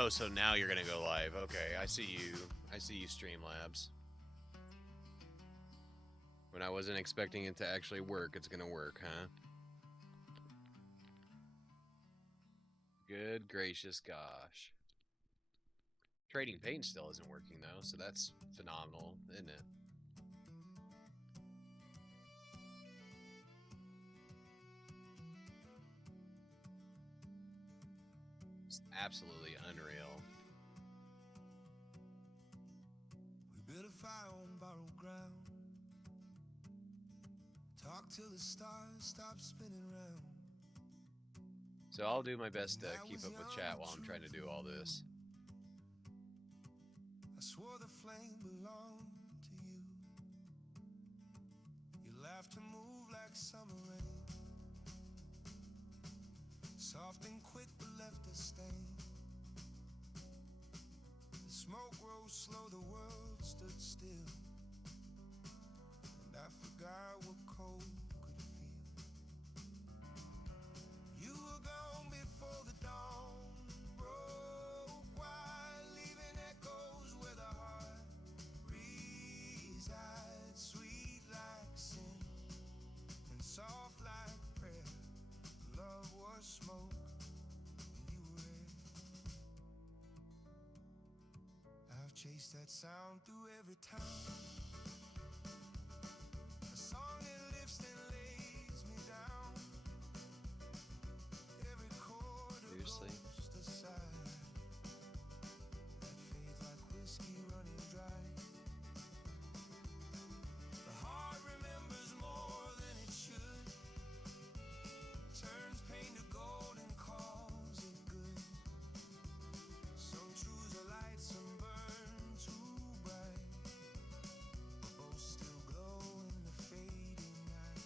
Oh, so now you're gonna go live. Okay, I see you. I see you, Streamlabs. When I wasn't expecting it to actually work, it's gonna work, huh? Good gracious gosh. Trading Paint still isn't working though, so that's phenomenal, isn't it? It's absolutely unreal. We built a fire on borrowed ground. Talk till the stars stop spinning round. So I'll do my best to keep up with chat while I'm trying to do all this. I swore the flame belonged to you. Your laughter moved like summer rain, soft and quick but left a stain. The smoke rose slow, the world stood still, and I forgot what cold could feel. You were gone before the dawn broke wide, leaving echoes where the heart resides, sweet like sin and soft like prayer. Love was smoke and you were air. I've chased that sound through every town, a song that lifts and lays me down. Every chord a Seriously? ghost aside, that faith like whiskey running dry. The heart remembers more than it should, turns pain to gold and calls it good. Some truths are light, some burn too bright, but both still glow in the fading night.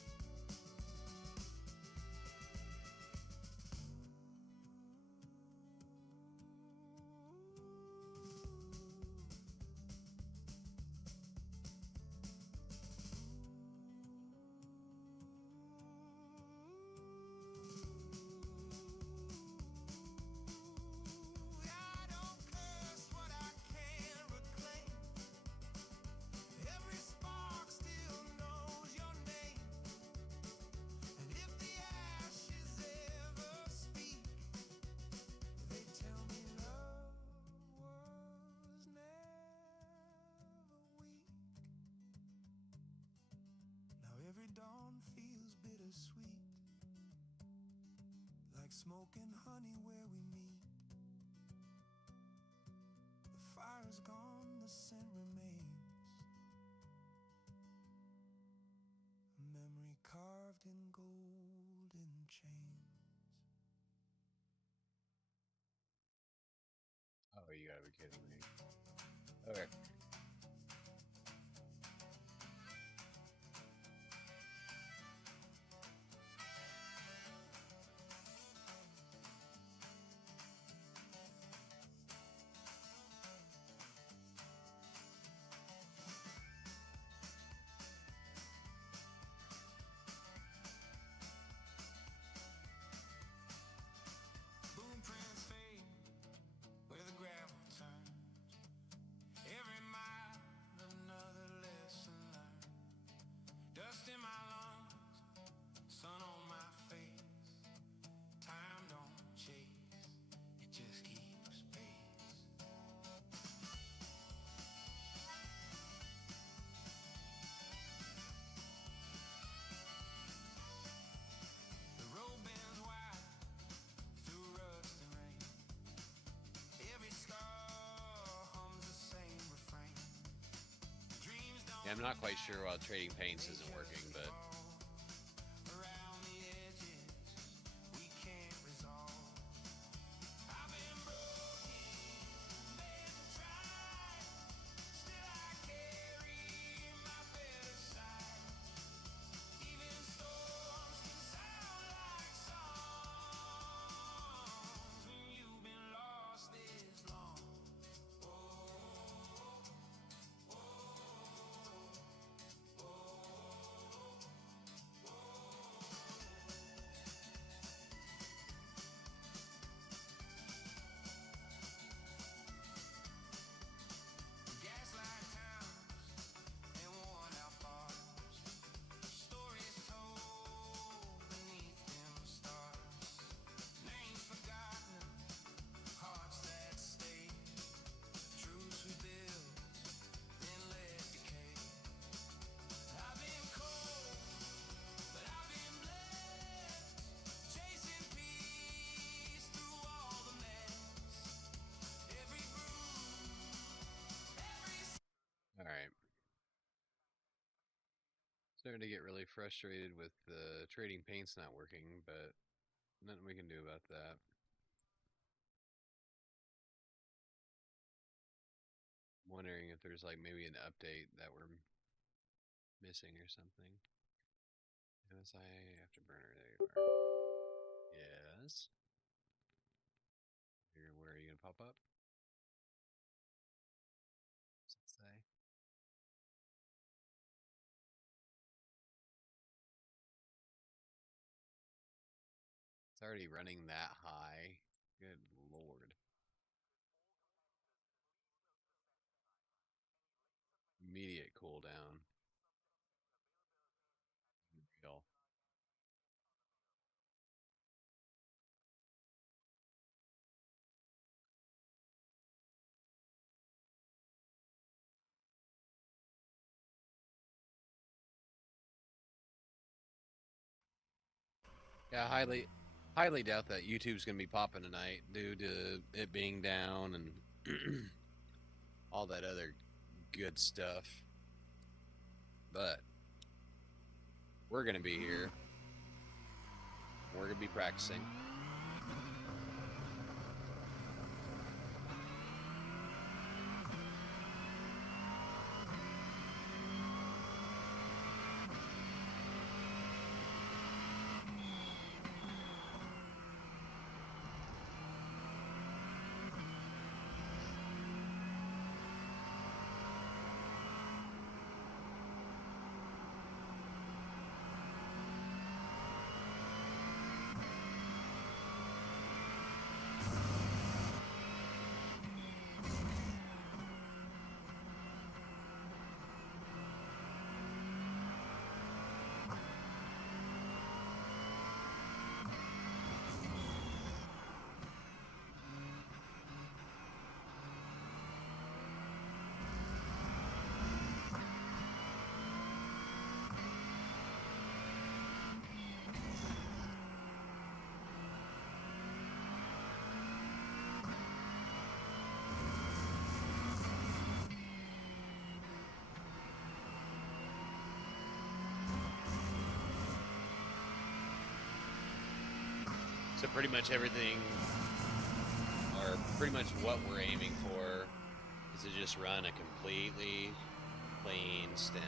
I don't curse what I can't reclaim. Every spark still knows your name. And if the ashes ever speak, they tell me love was never weak. Now every dawn feels bittersweet, like smoke and honey where we meet. The fire's gone, the scent remains, a memory carved in golden chains. Oh, you gotta be kidding me. Okay. Blueprints fade where the gravel turns. Every mile, another lesson learned. Dust in my lungs, sun on my face. Time don't chase, it just keeps pace. The road bends wide through rust and rain. Every scar hums the same refrain. Dreams don't Yeah, I'm not quite sure why Trading Paints isn't working, but fall around the edges we can't resolve. I've been broken, been tried, still I carry my better side. Even storms can sound like songs when you've been lost this long. Starting to get really frustrated with the trading paints not working, but nothing we can do about that. Wondering if there's like maybe an update that we're missing or something. MSI afterburner, there you are. Yes. Where are you gonna pop up? What's it say? It's already running that high. Good lord. Immediate cooldown. Real. Yeah, highly doubt that YouTube's gonna be popping tonight due to it being down and all that other good stuff. But we're gonna be here. We're gonna be practicing. So pretty much everything, or pretty much what we're aiming for, is to just run a completely clean stint.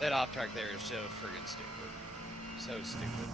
That off track there is so friggin' stupid. So stupid.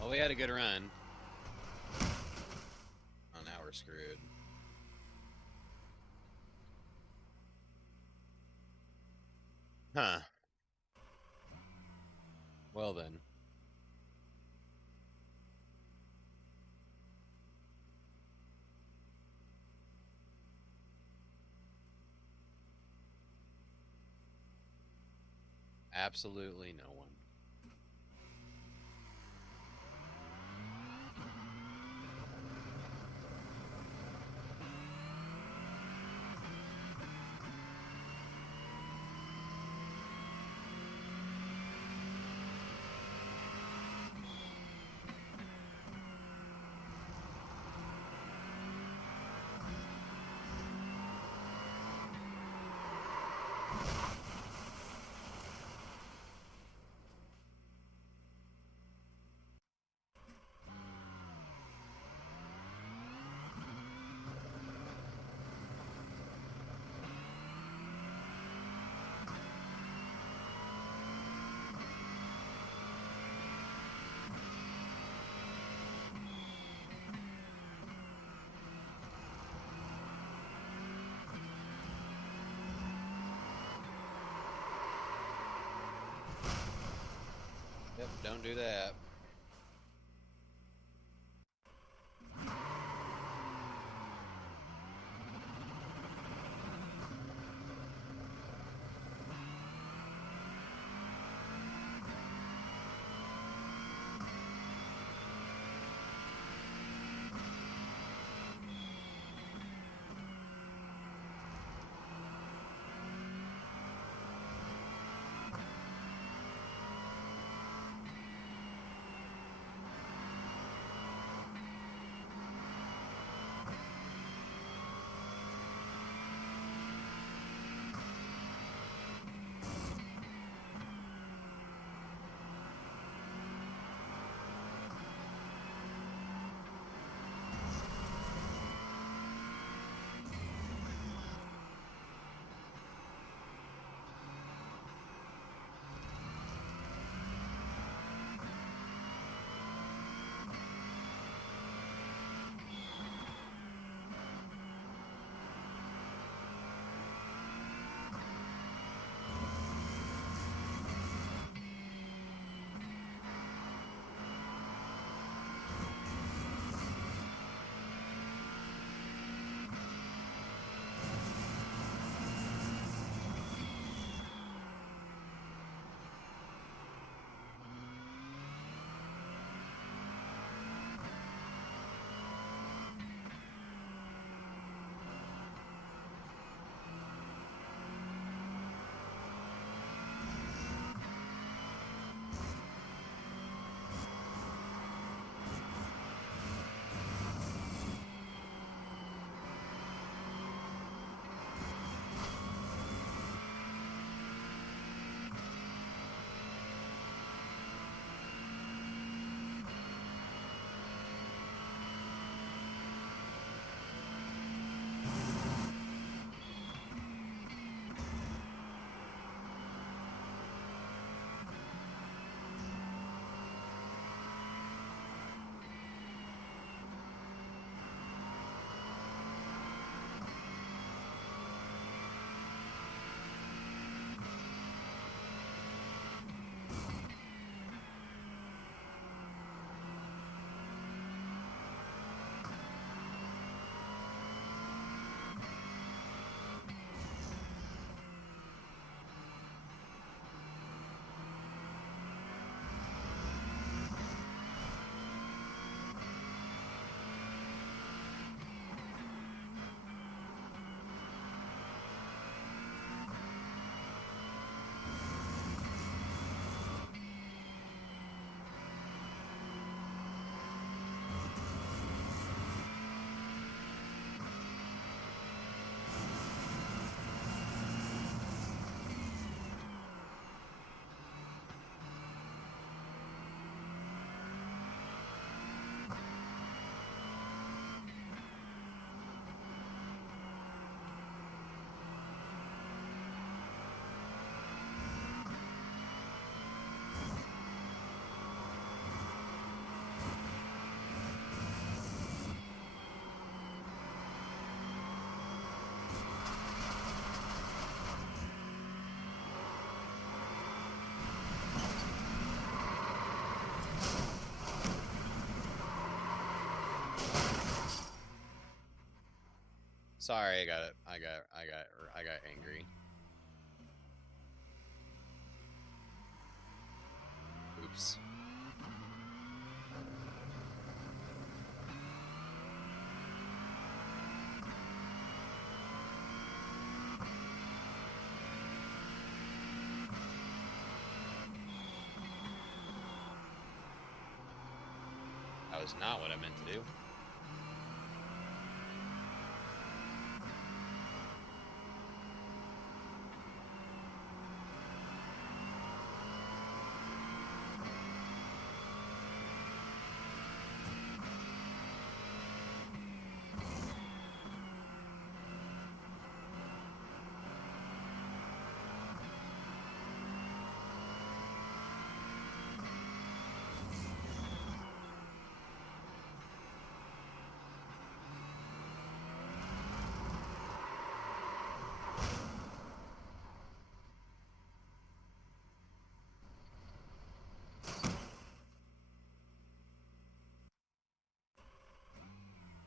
Well, we had a good run. Oh, now we're screwed. Huh. Well then. Absolutely no one. Yep, don't do that. Sorry, I got it. I got angry. Oops. That was not what I meant to do.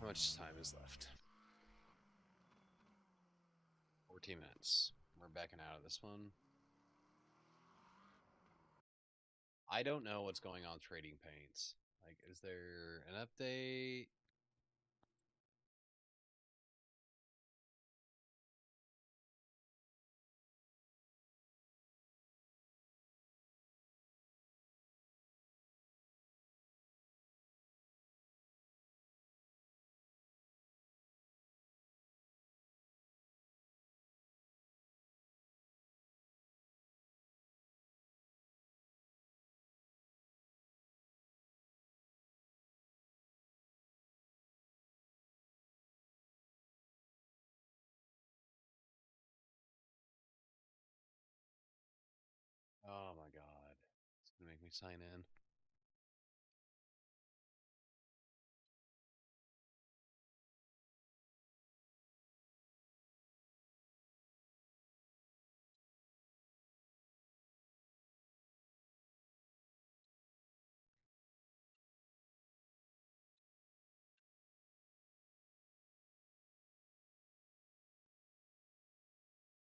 How much time is left? 14 minutes. We're backing out of this one. I don't know what's going on with trading paints. Like, is there an update? Oh my god. It's gonna make me sign in.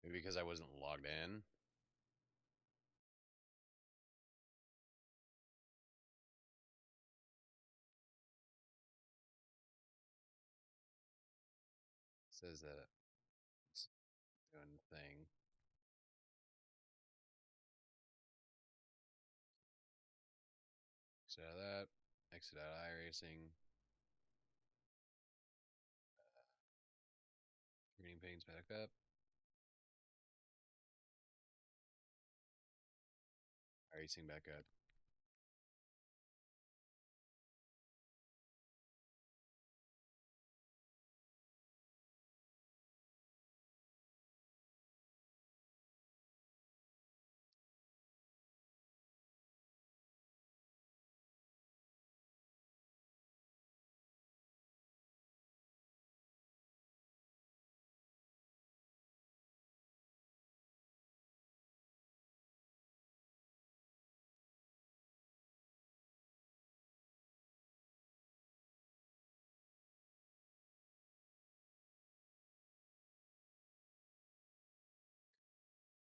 Maybe because I wasn't logged in. It says that it's doing the thing. Exit out of that. Exit out of iRacing. Green paints back up. iRacing back up.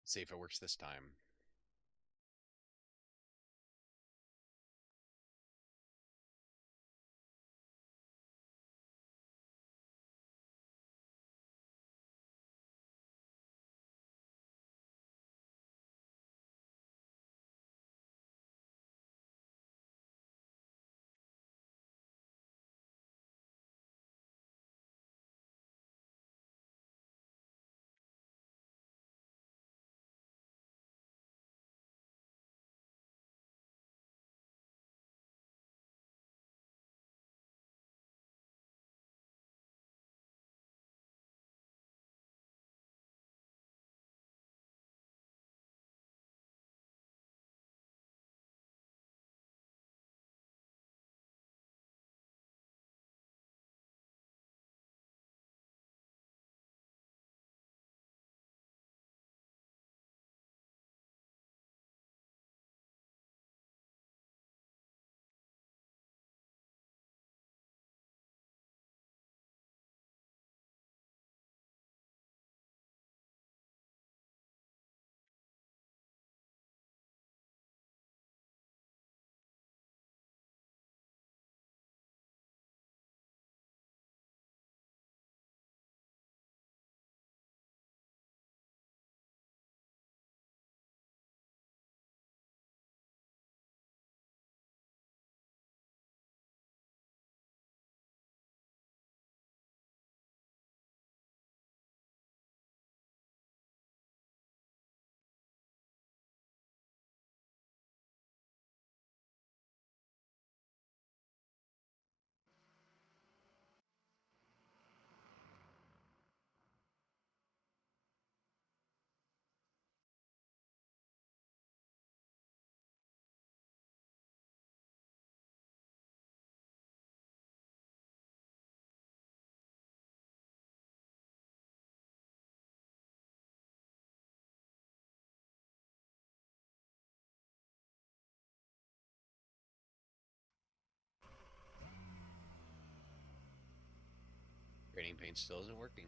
See if it works this time. training paint still isn't working.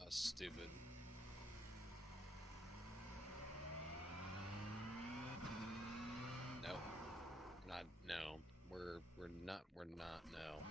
That's stupid. Nope. Not no. We're not no.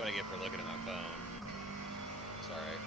what I get for looking at my phone. It's alright.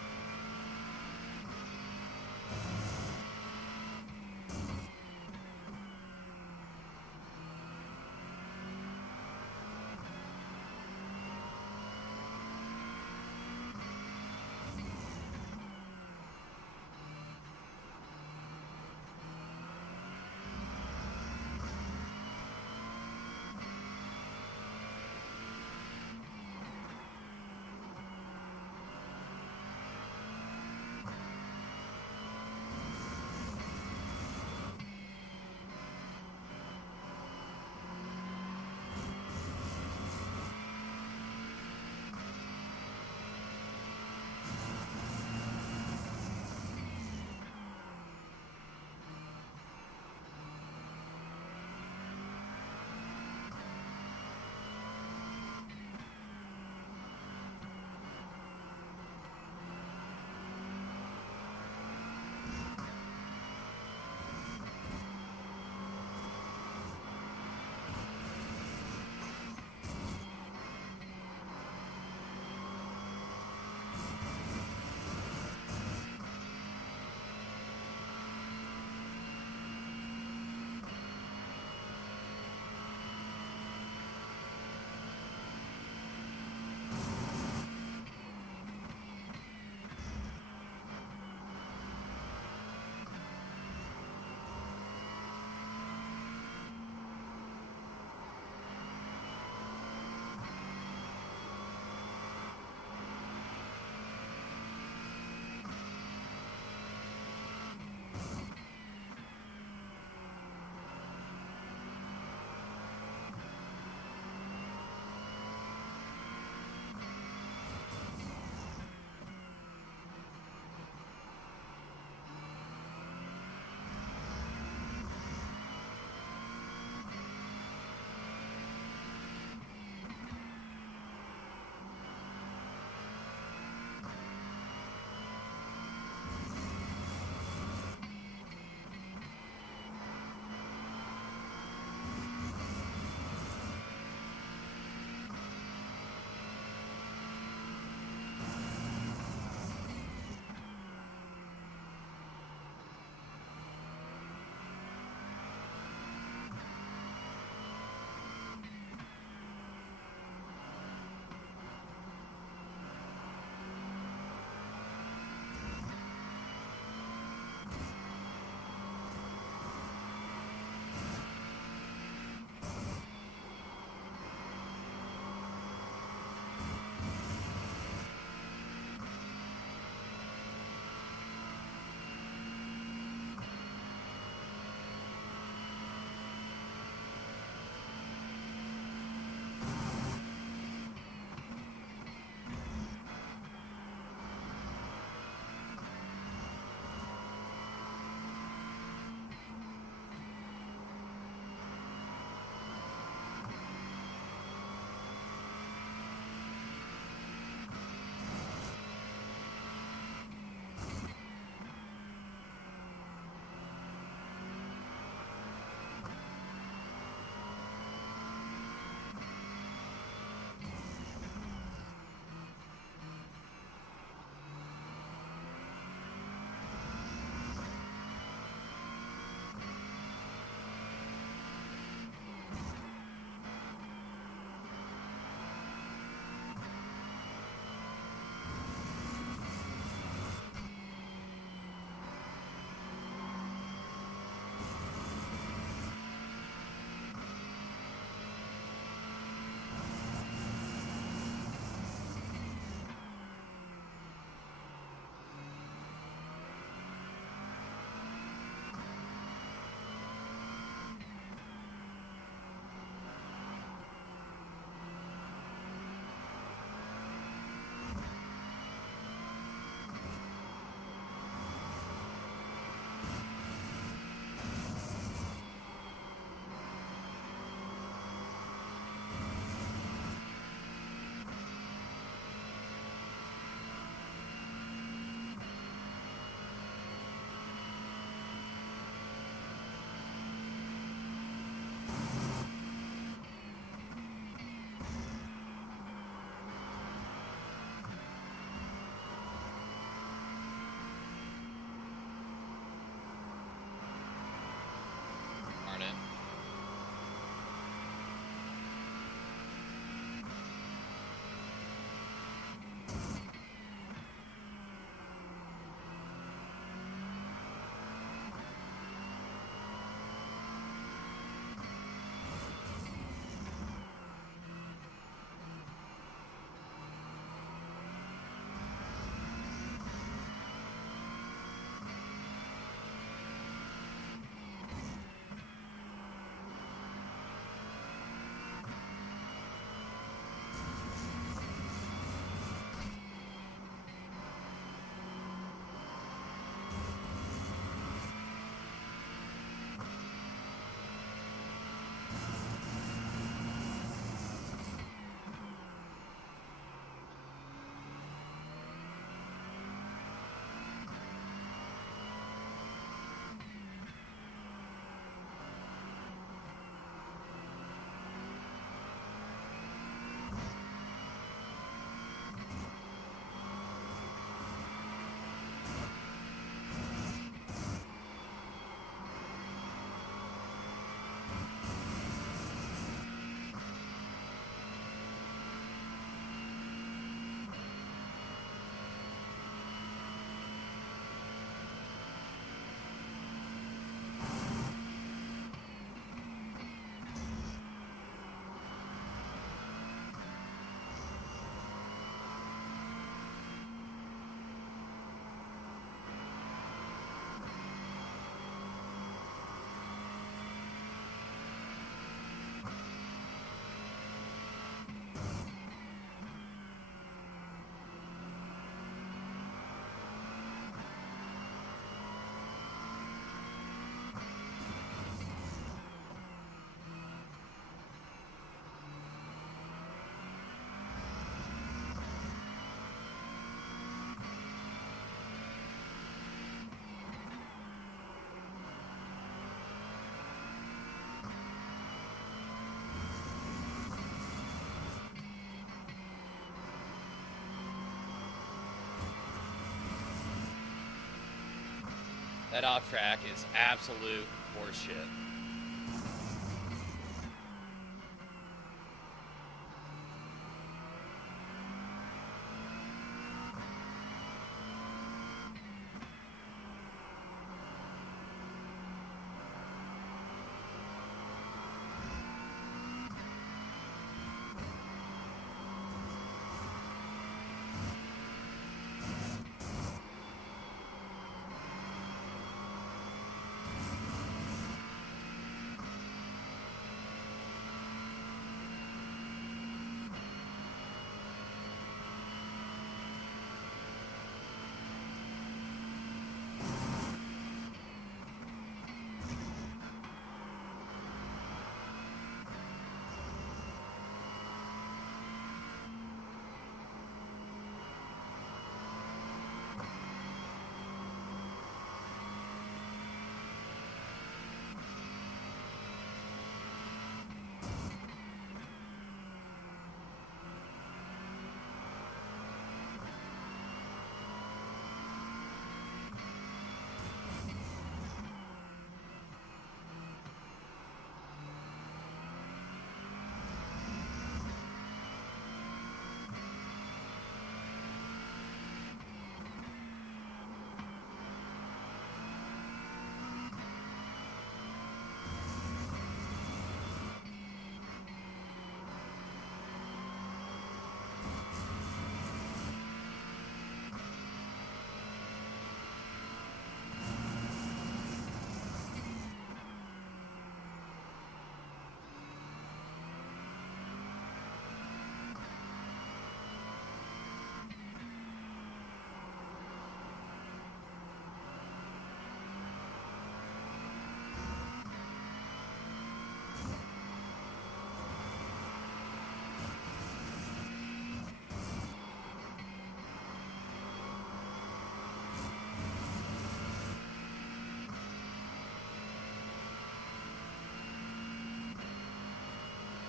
That off track is absolute horseshit.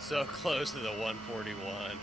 So close to the 141.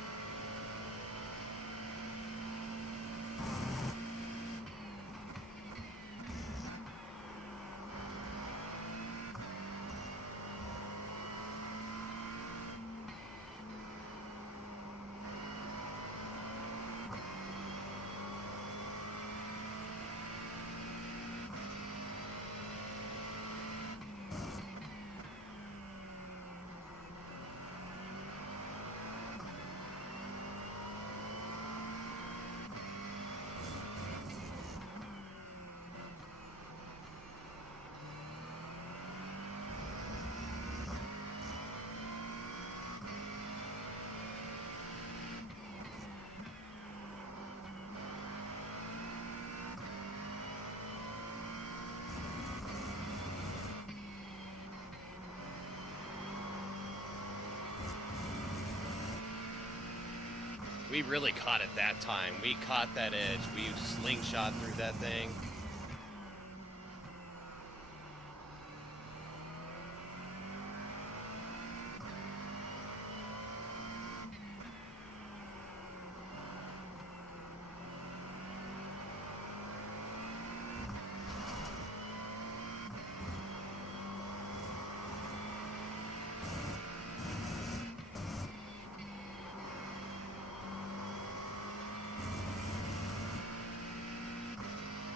We really caught it that time. We caught that edge. We slingshot through that thing.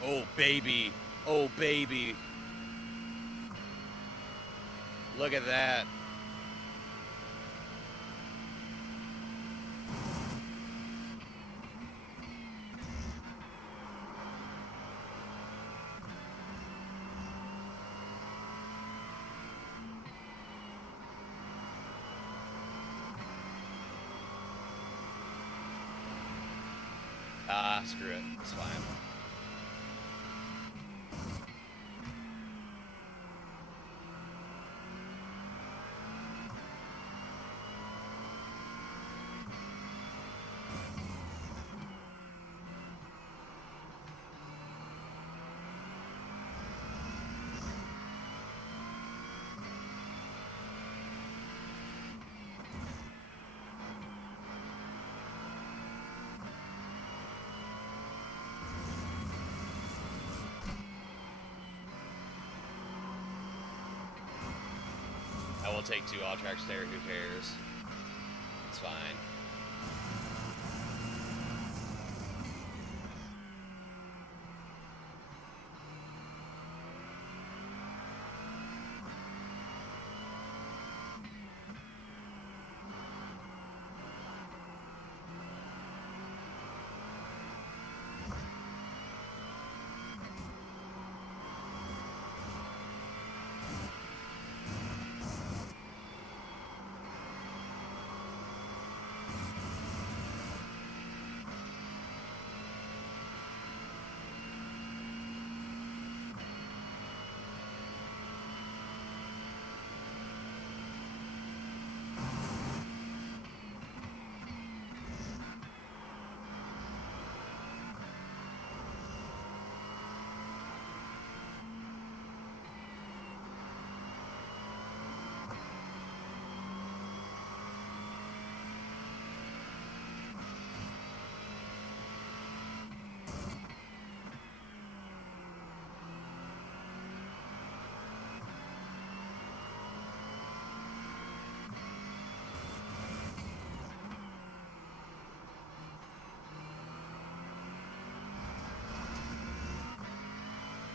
Oh, baby. Oh, baby. Look at that. Ah, screw it. It's fine. I will take 2 all tracks there. Who cares? It's fine.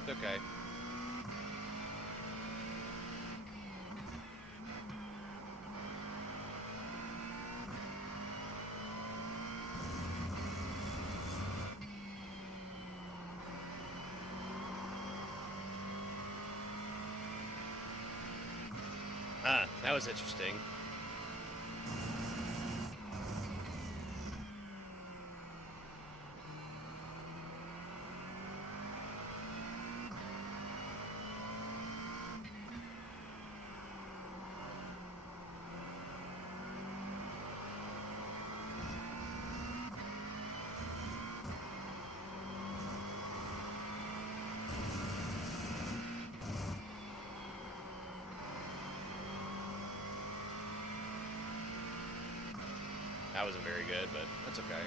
It's okay. Ah, that was interesting. That wasn't very good, but that's okay.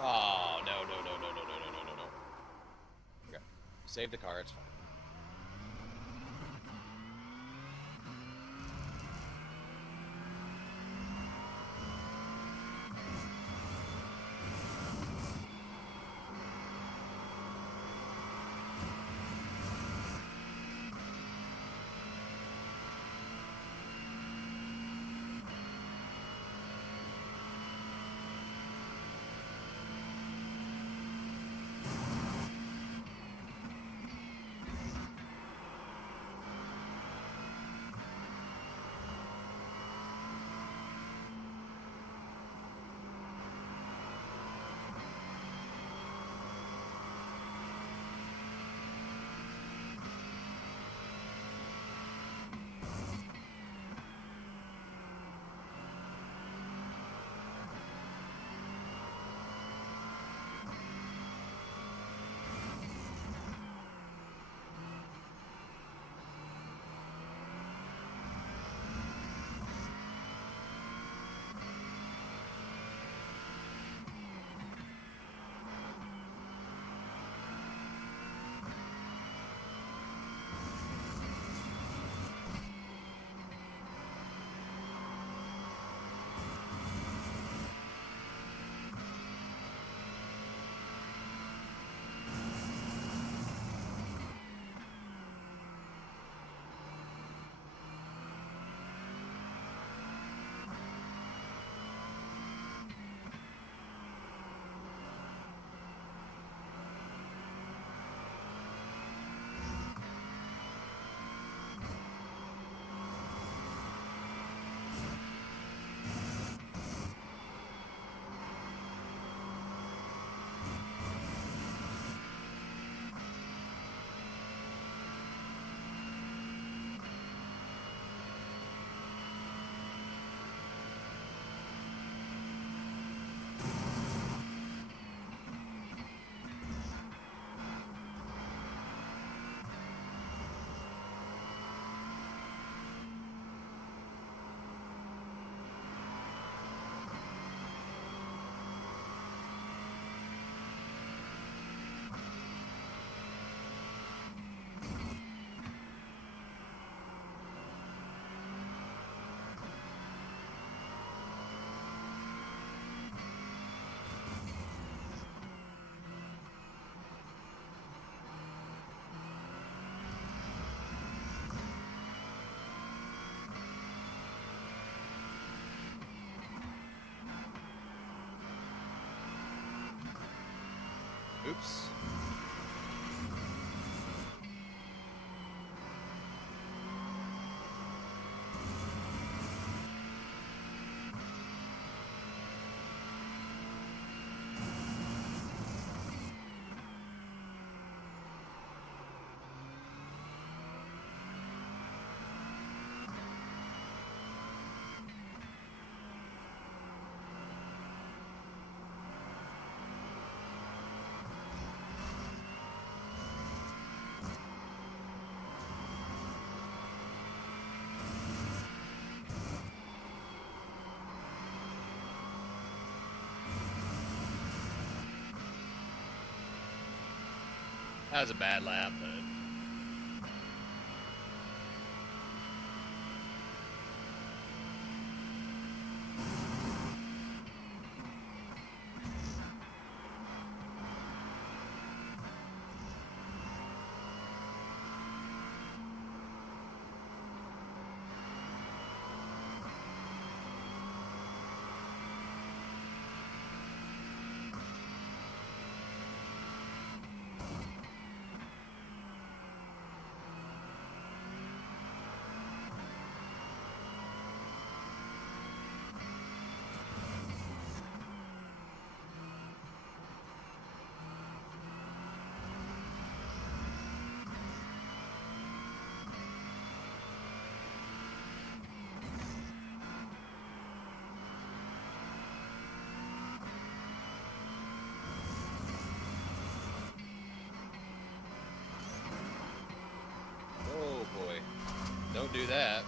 Oh, no, no, no, no, no, no, no, no, no, no. Okay. Save the car, it's fine. Oops. That was a bad lap, but oh boy, don't do that.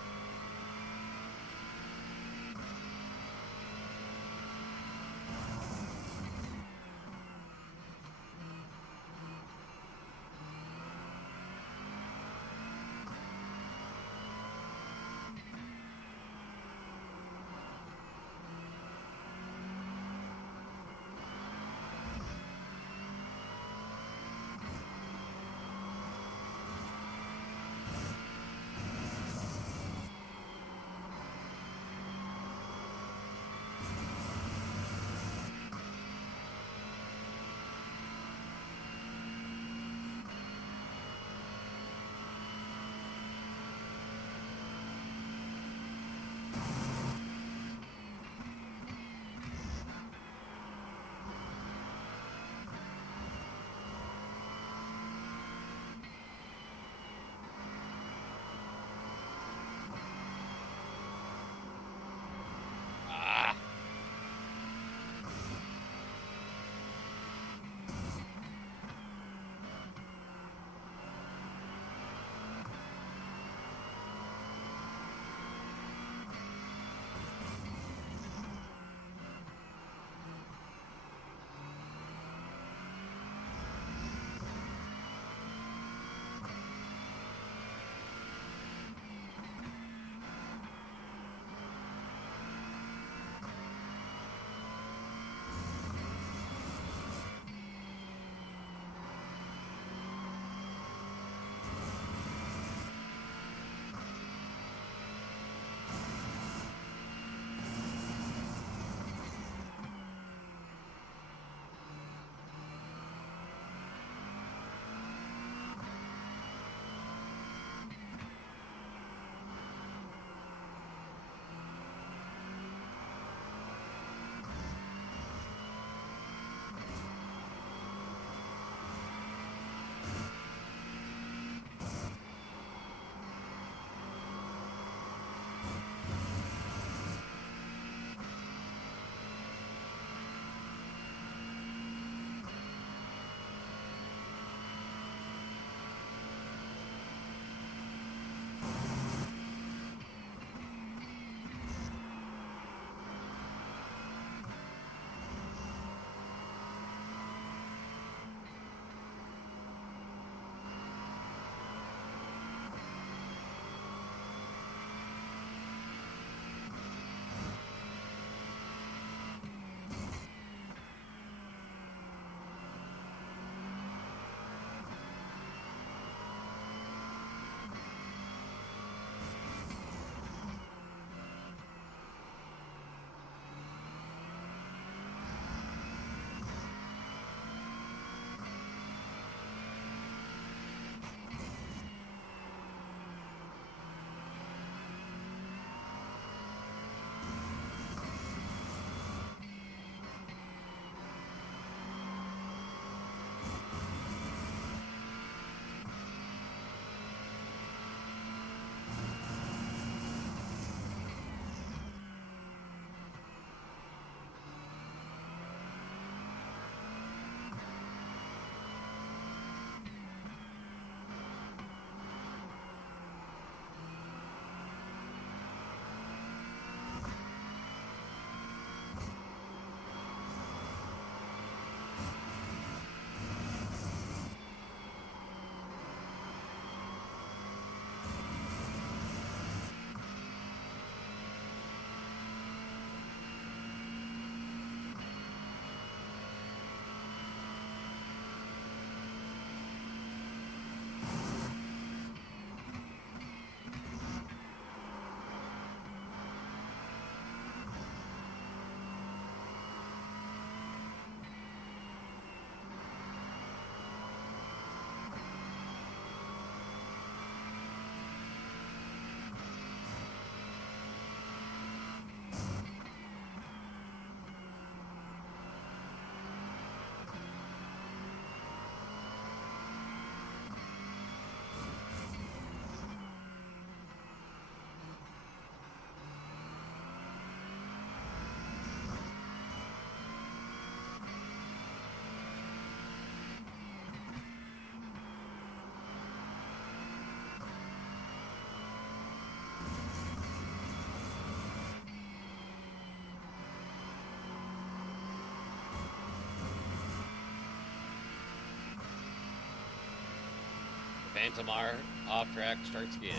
Phantom R off track starts again.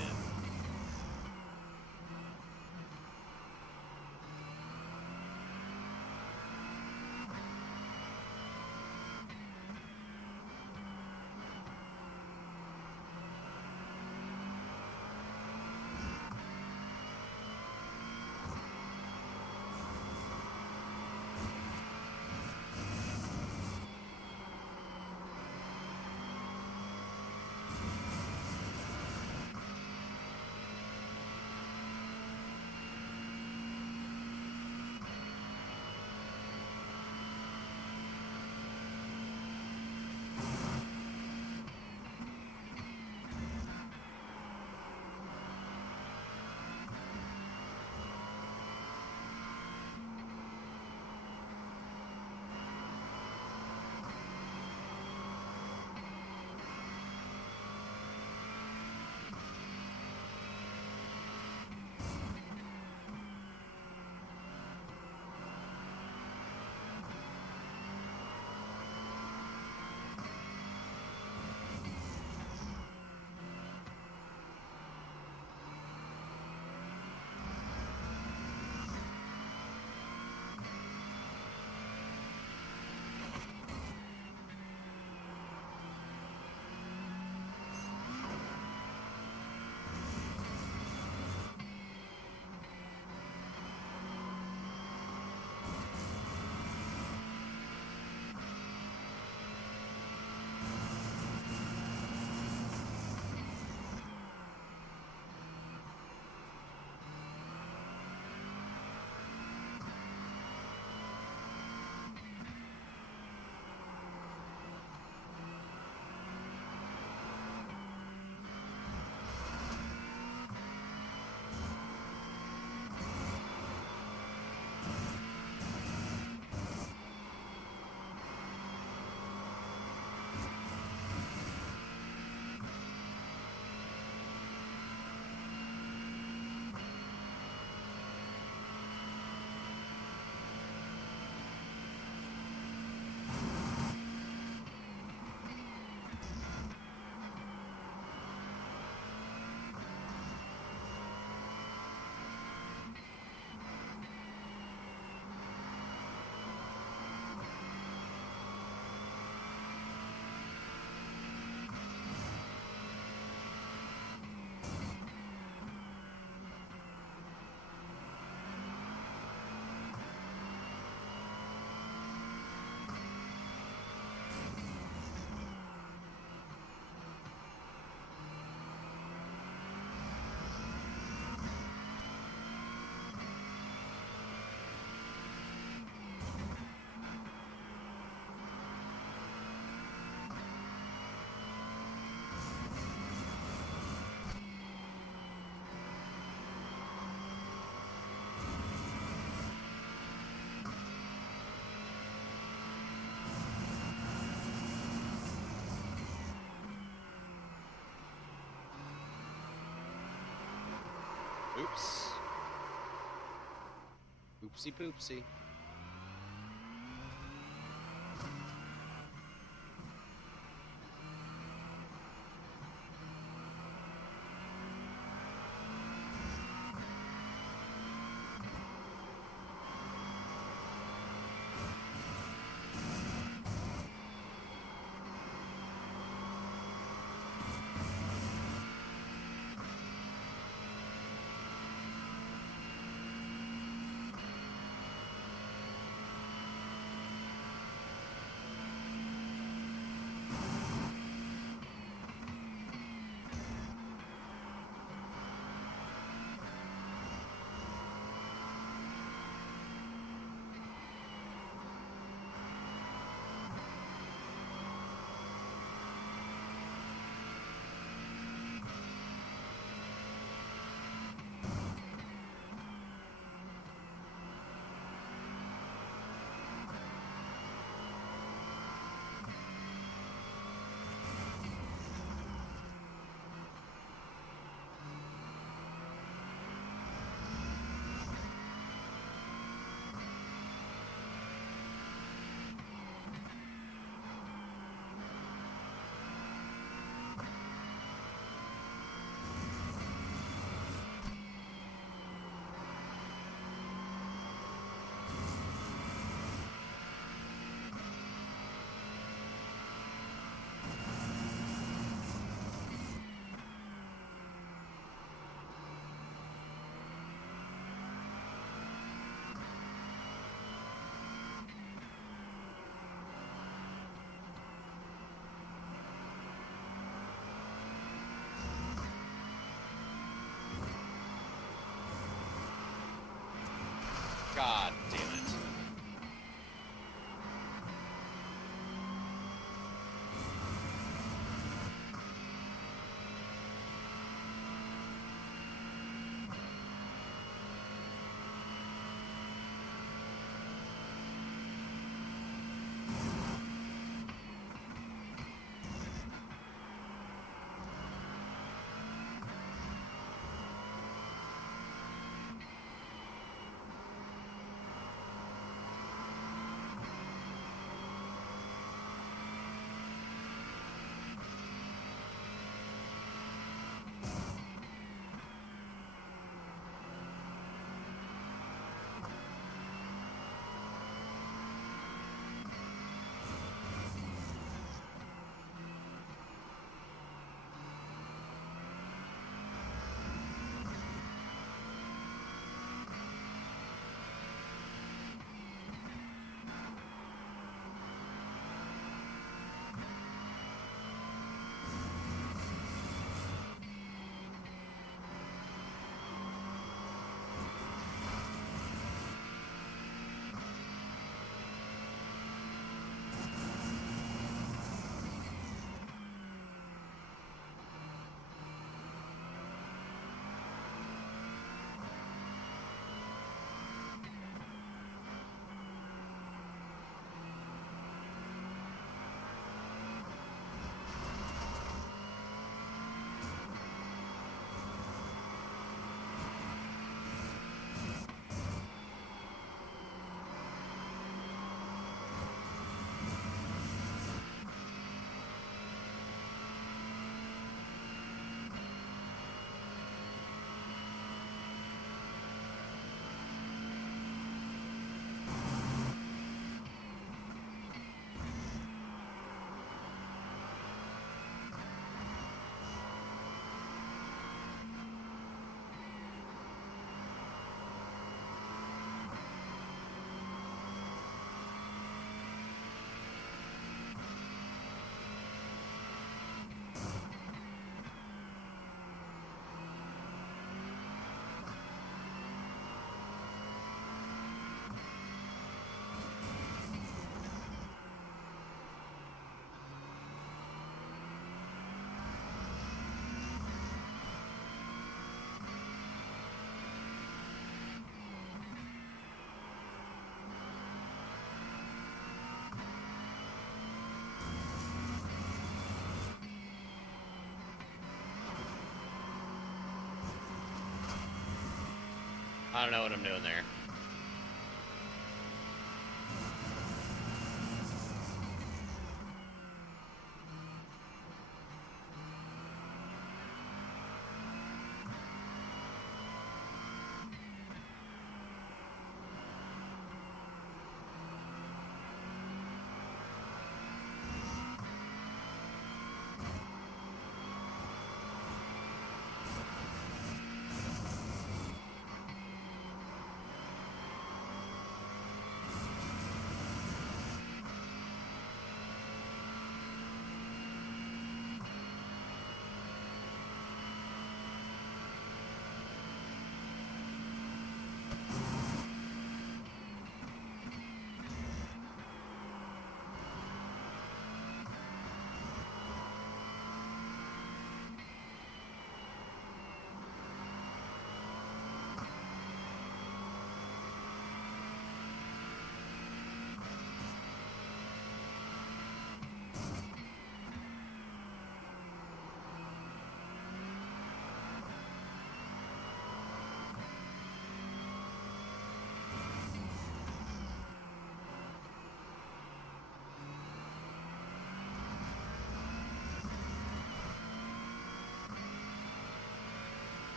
Oops. Oopsie poopsie. God damn it. I don't know what I'm doing there.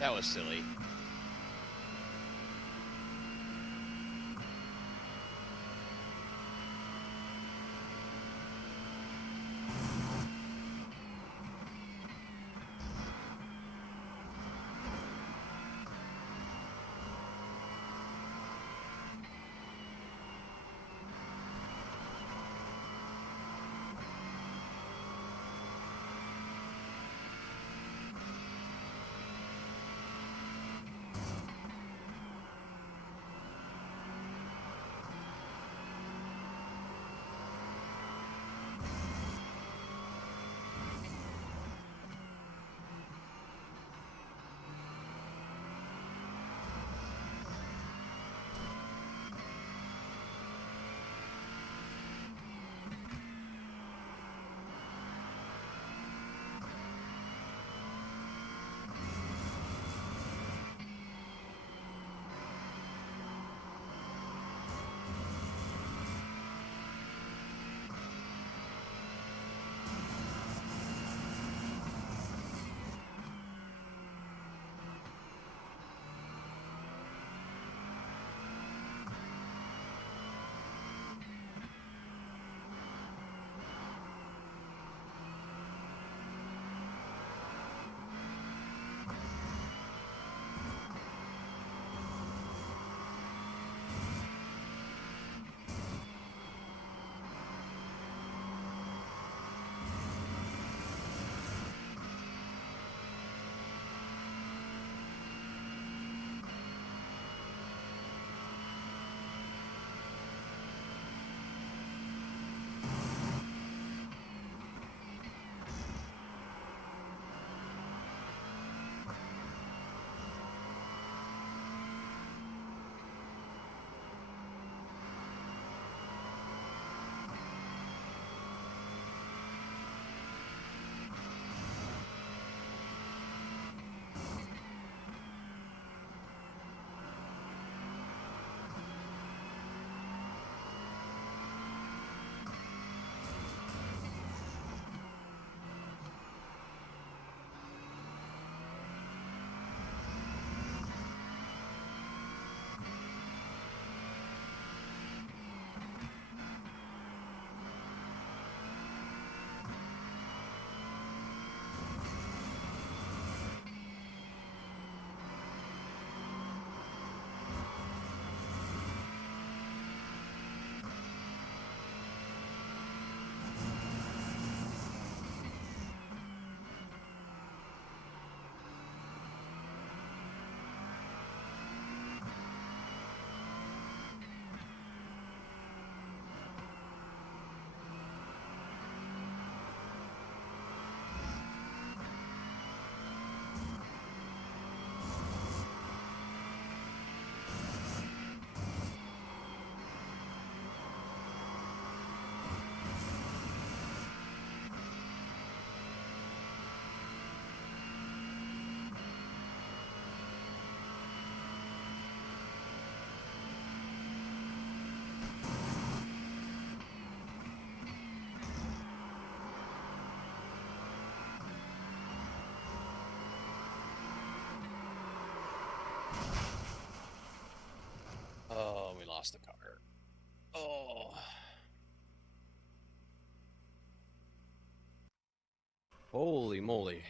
That was silly. Oh, we lost the car. Oh. Holy moly.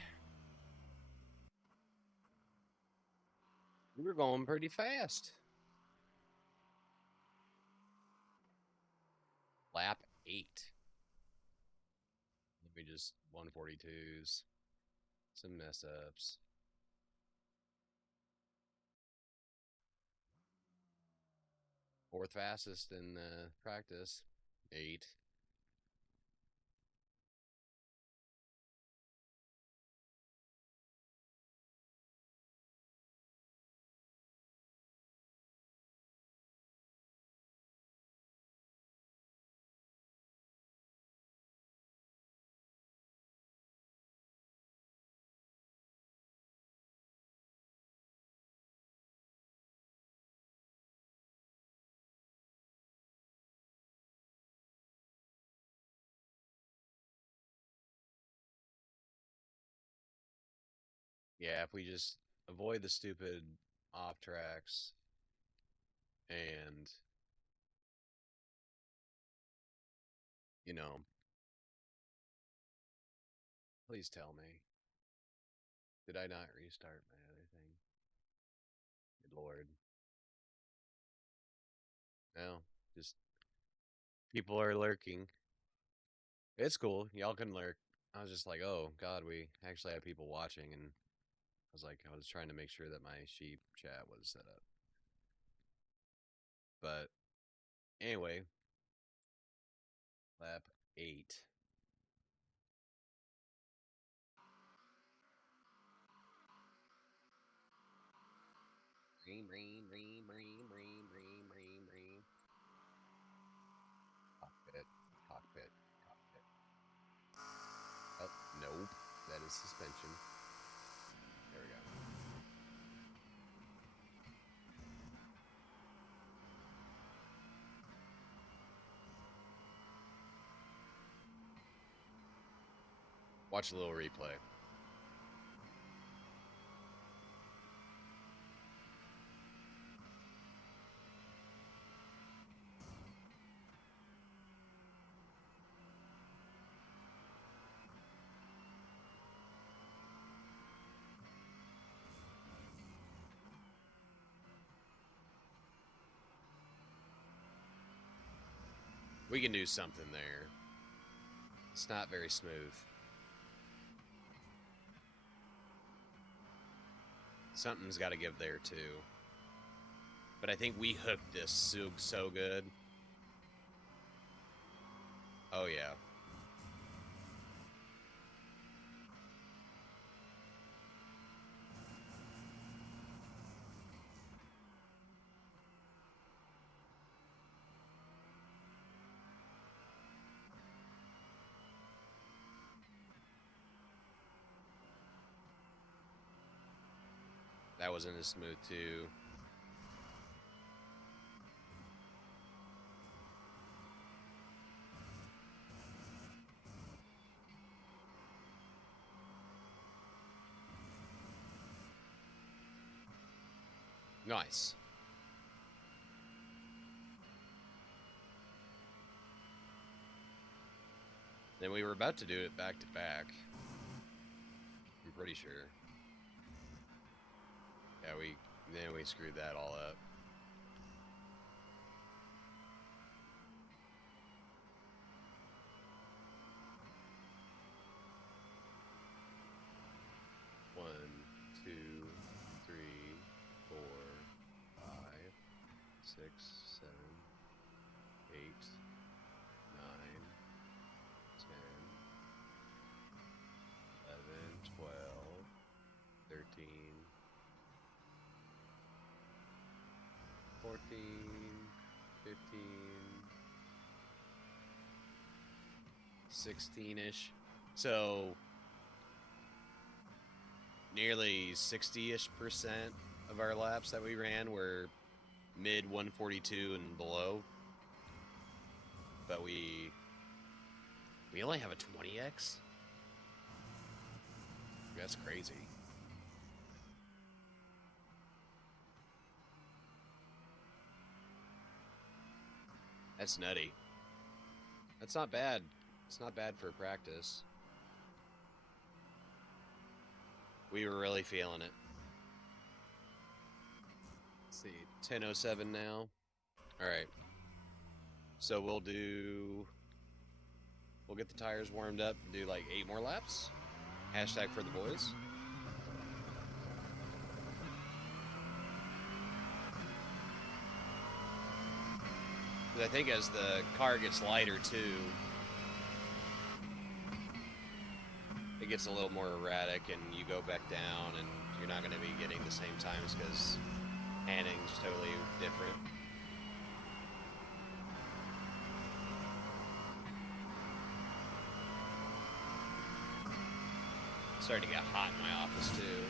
We were going pretty fast. Lap 8. Let me just 142s. Some mess ups. Fourth fastest in practice. 8. Yeah, if we just avoid the stupid off tracks, and you know, please tell me, did I not restart my other thing? Good Lord. No, just people are lurking. It's cool. Y'all can lurk. I was just like, oh God, we actually have people watching, and I was trying to make sure that my sheep chat was set up. But anyway, lap 8. Bream, bream, bream, bream, bream, bream, bream, bream. Cockpit, cockpit, cockpit. Oh, nope. That is suspension. There we go. Watch a little replay. We can do something there. It's not very smooth. Something's got to give there too. But I think we hooked this so good. Oh yeah. That wasn't as smooth too. Nice. Then we were about to do it back to back. I'm pretty sure. Yeah, we screwed that all up. One, two, three, 4, 5, 6, 7, 8, 9, 10, 11, 12, 13, 14, 15, 16-ish. So nearly 60-ish% of our laps that we ran were mid 142 and below. But we only have a 20x? That's crazy. That's nutty. That's not bad. It's not bad for practice. We were really feeling it. Let's see, 10:07 now. All right. So we'll get the tires warmed up, do like 8 more laps. Hashtag for the boys. I think as the car gets lighter too, it gets a little more erratic, and you go back down, and you're not going to be getting the same times because handling's totally different. It's starting to get hot in my office too.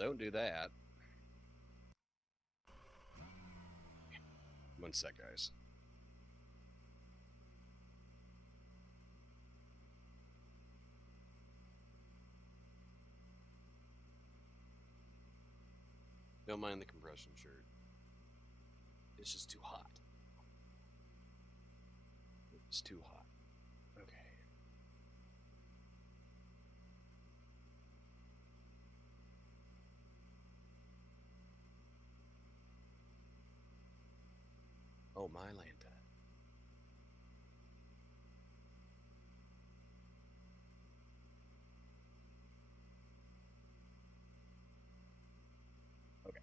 don't do that. One sec, guys. Don't mind the compression shirt. It's just too hot. It's too hot. Okay. Oh, my Lanta. Okay.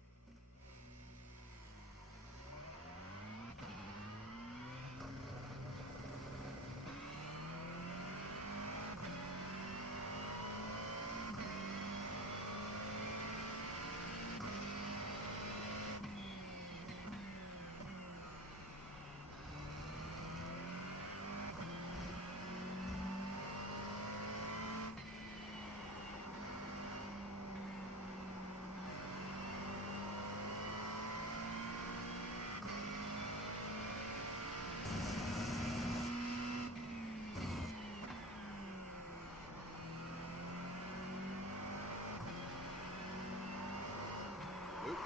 Oop.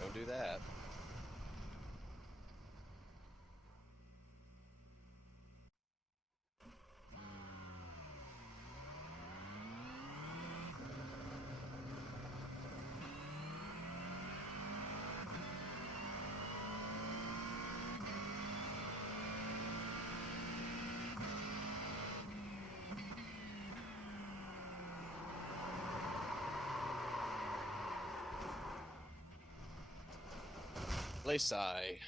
Don't do that. Place I.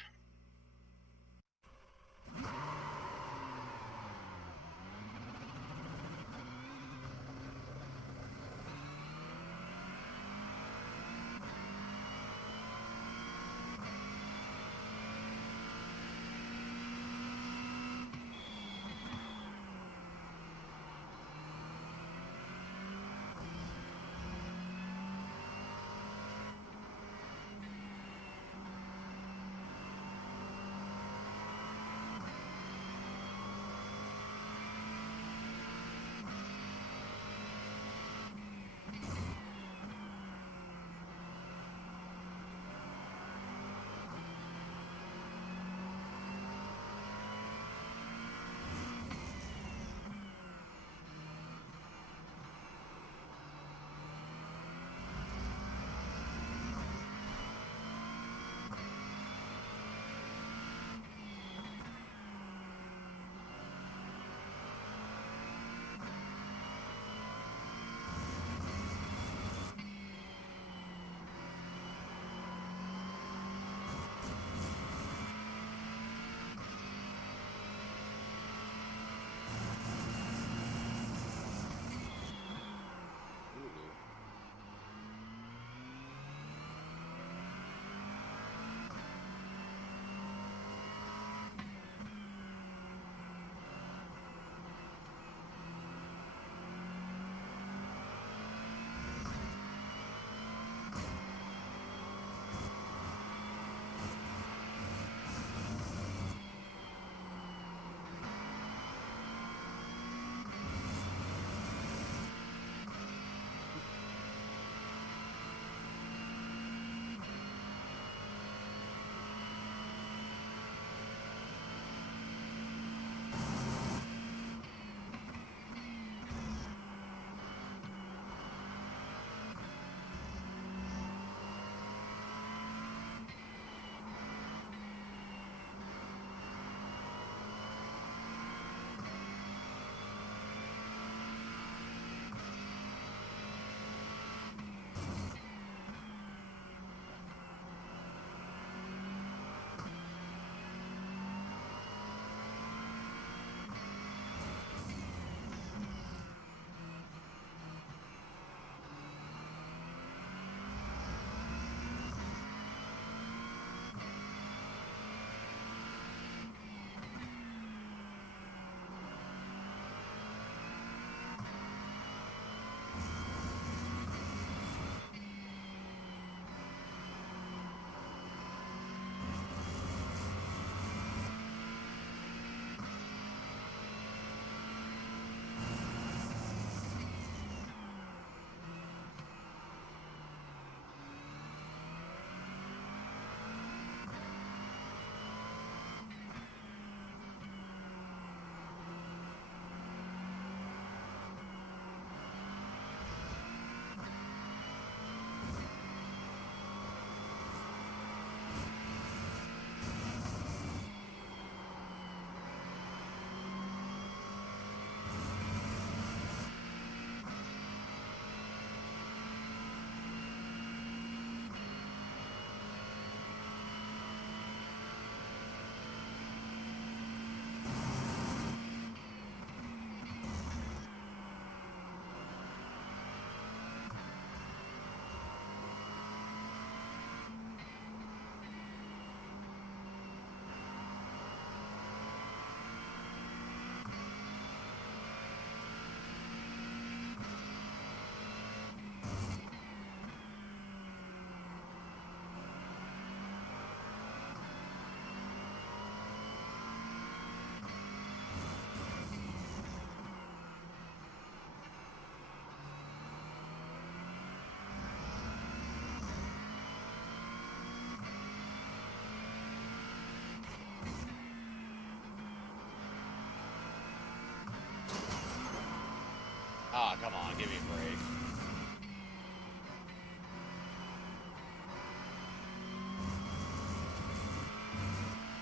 Ah, come on, give me a break.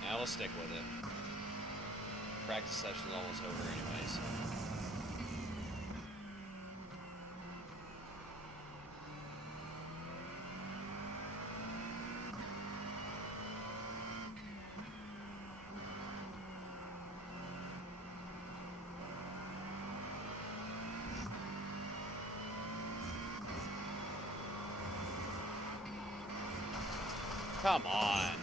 Now we'll stick with it. Practice session's almost over anyways. Come on.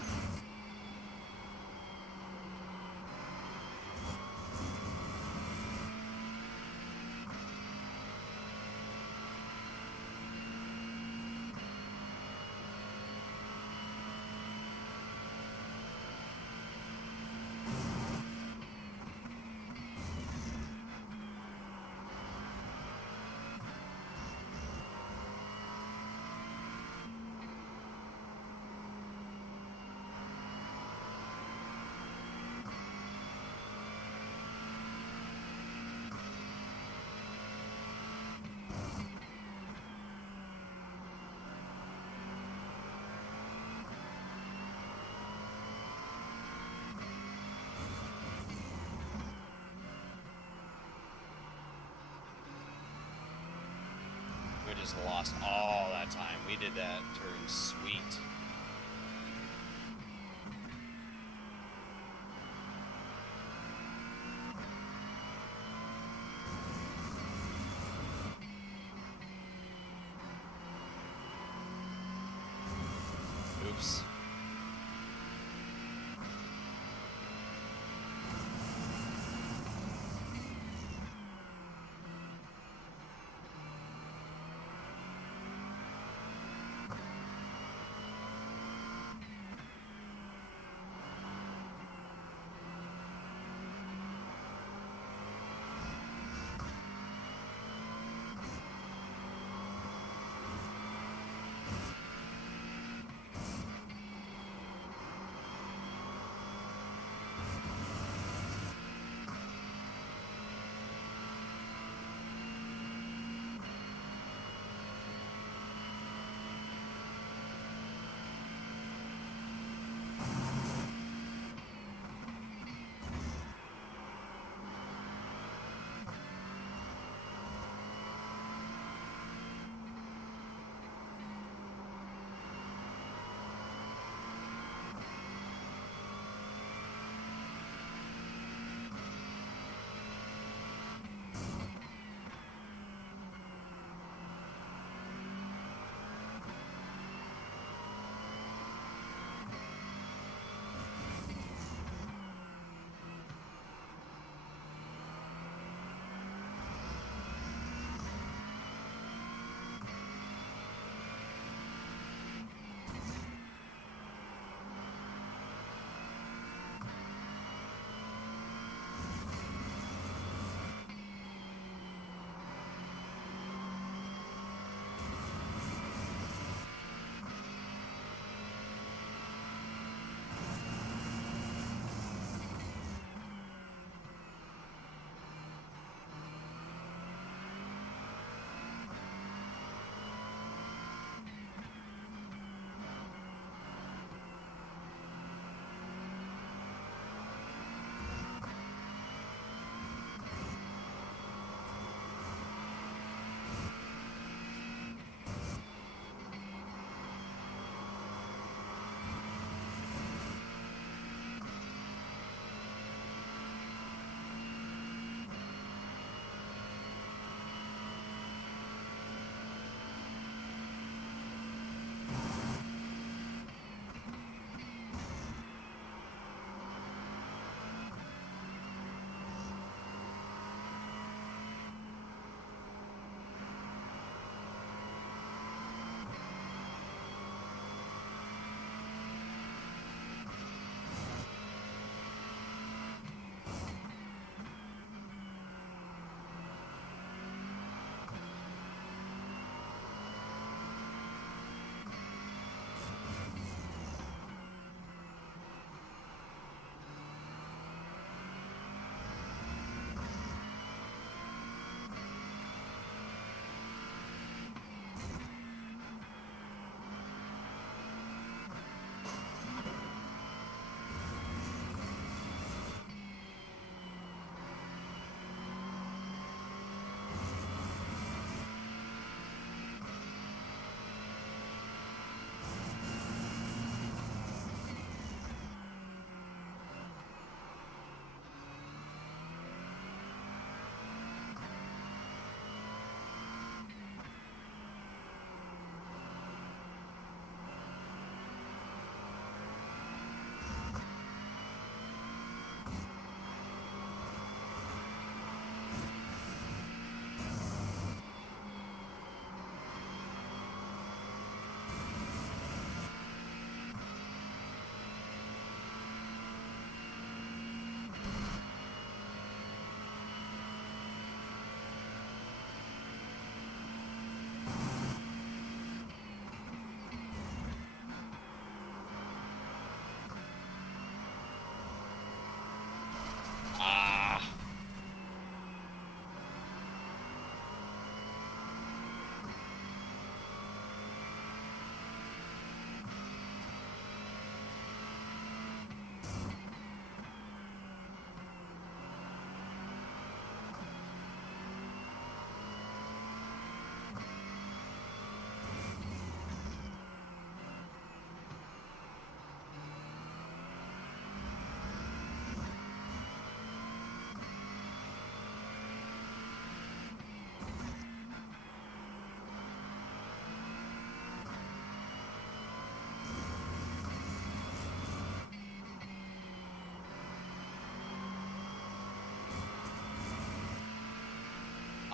We just lost all that time. We did that turn sweet. Oops.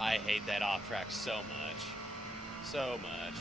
I hate that off track so much. So much.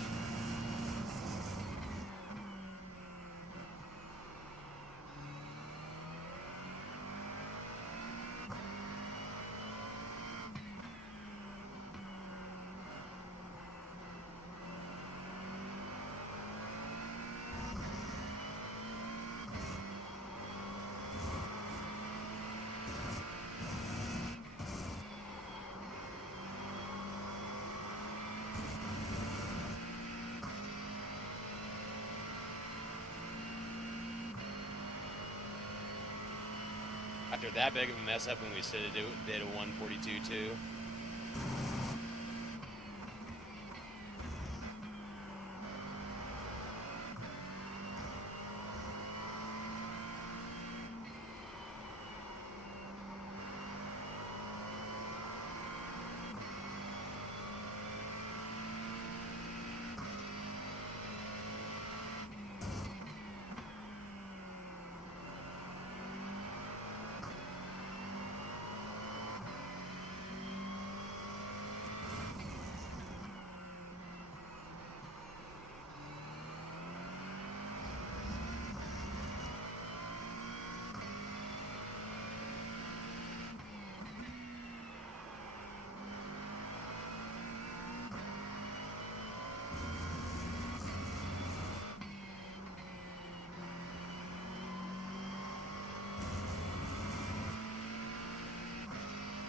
After that big of a mess up when we did a 142.2.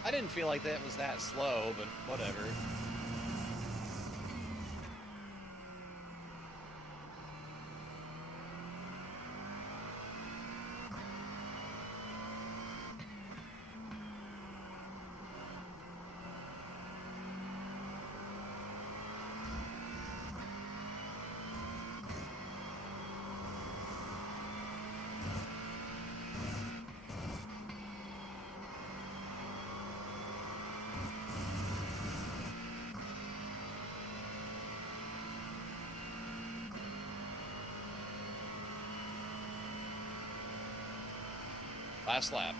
I didn't feel like that was that slow, but whatever. Last lap.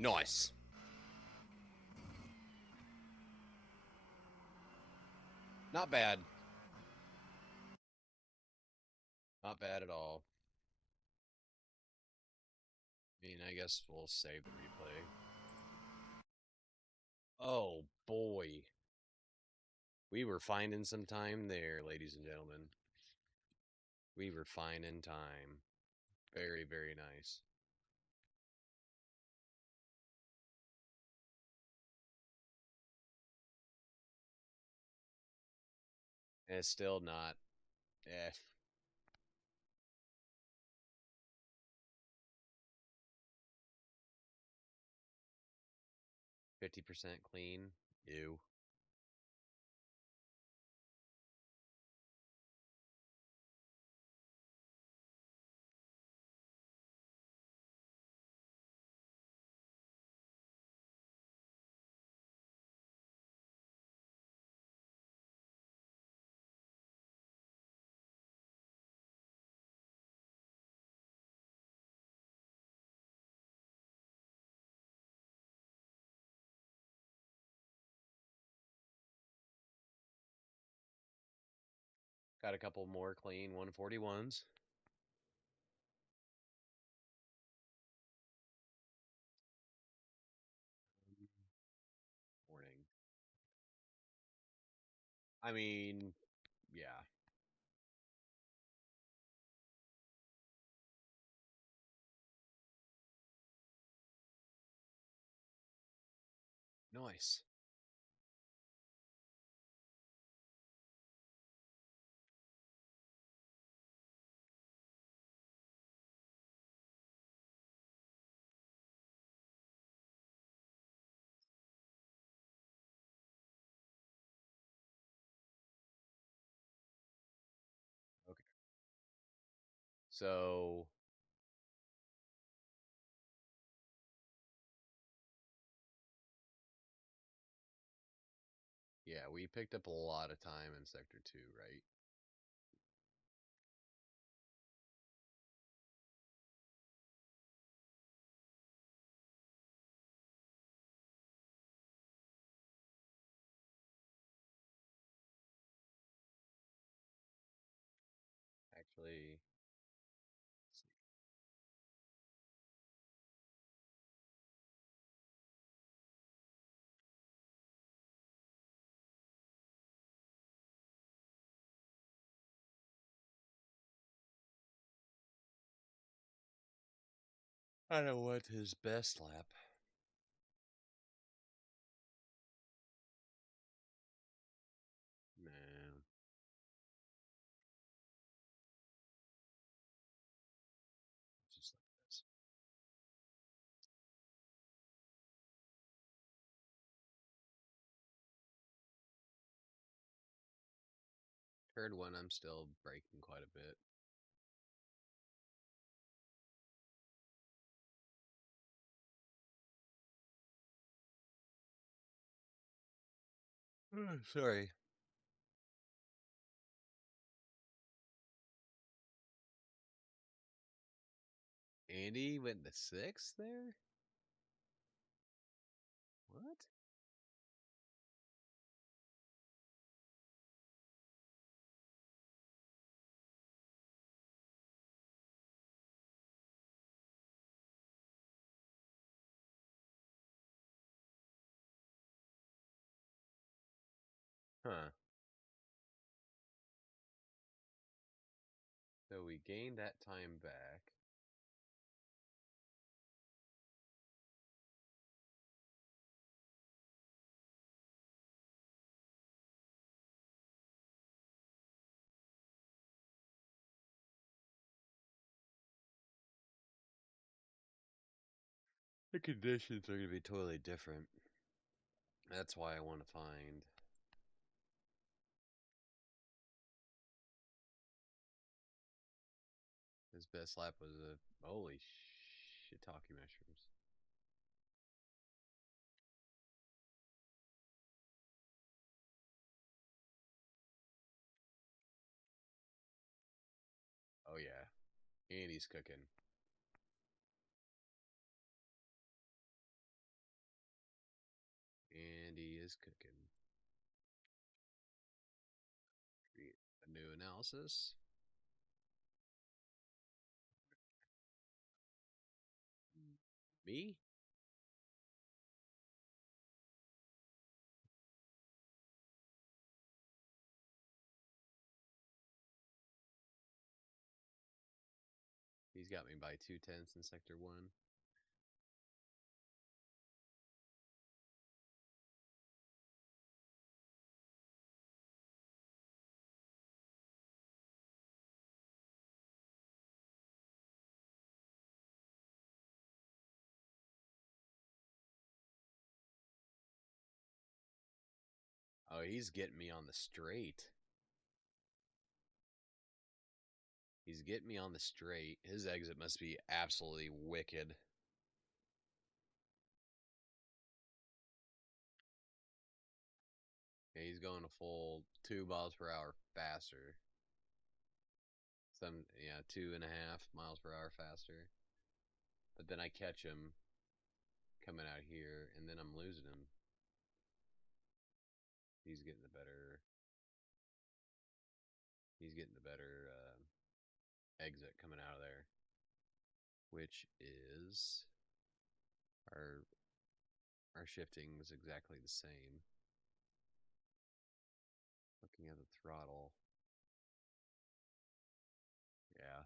Nice. Not bad. Not bad at all. I mean, I guess we'll save the replay. Oh, boy. We were finding some time there, ladies and gentlemen. We were finding time. Very, very nice. And it's still not. Eh. 50% clean. Ew. Got a couple more clean 141s. Morning. I mean, yeah. Nice. Okay. So, yeah, we picked up a lot of time in Sector 2, right? Actually, let's see. I don't know what his best lap. Man, just like this. Third one, I'm still braking quite a bit. Sorry. Andy went to sixth there? What? Huh. So we gained that time back. The conditions are going to be totally different. That's why I want to find. His best lap was a holy shiitake mushrooms. Oh yeah, Andy's cooking. Andy is cooking. Create a new analysis. Me? He's got me by 2/10 in Sector 1. Oh, he's getting me on the straight. He's getting me on the straight. His exit must be absolutely wicked. Yeah, he's going a full 2 miles per hour faster. Yeah, 2.5 miles per hour faster. But then I catch him coming out here, and then I'm losing him. He's getting the better. He's getting the better exit coming out of there, which is our shifting was exactly the same. Looking at the throttle, yeah.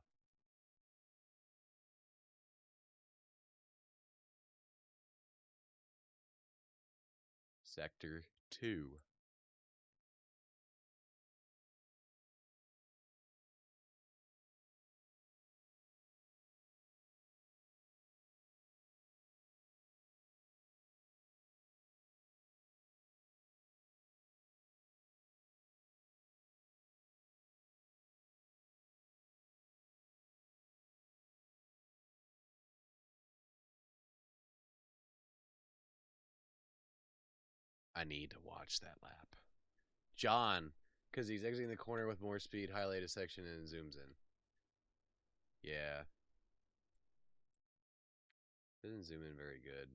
Sector 2. I need to watch that lap. John, because he's exiting the corner with more speed, highlight a section and zooms in. Yeah. Doesn't zoom in very good.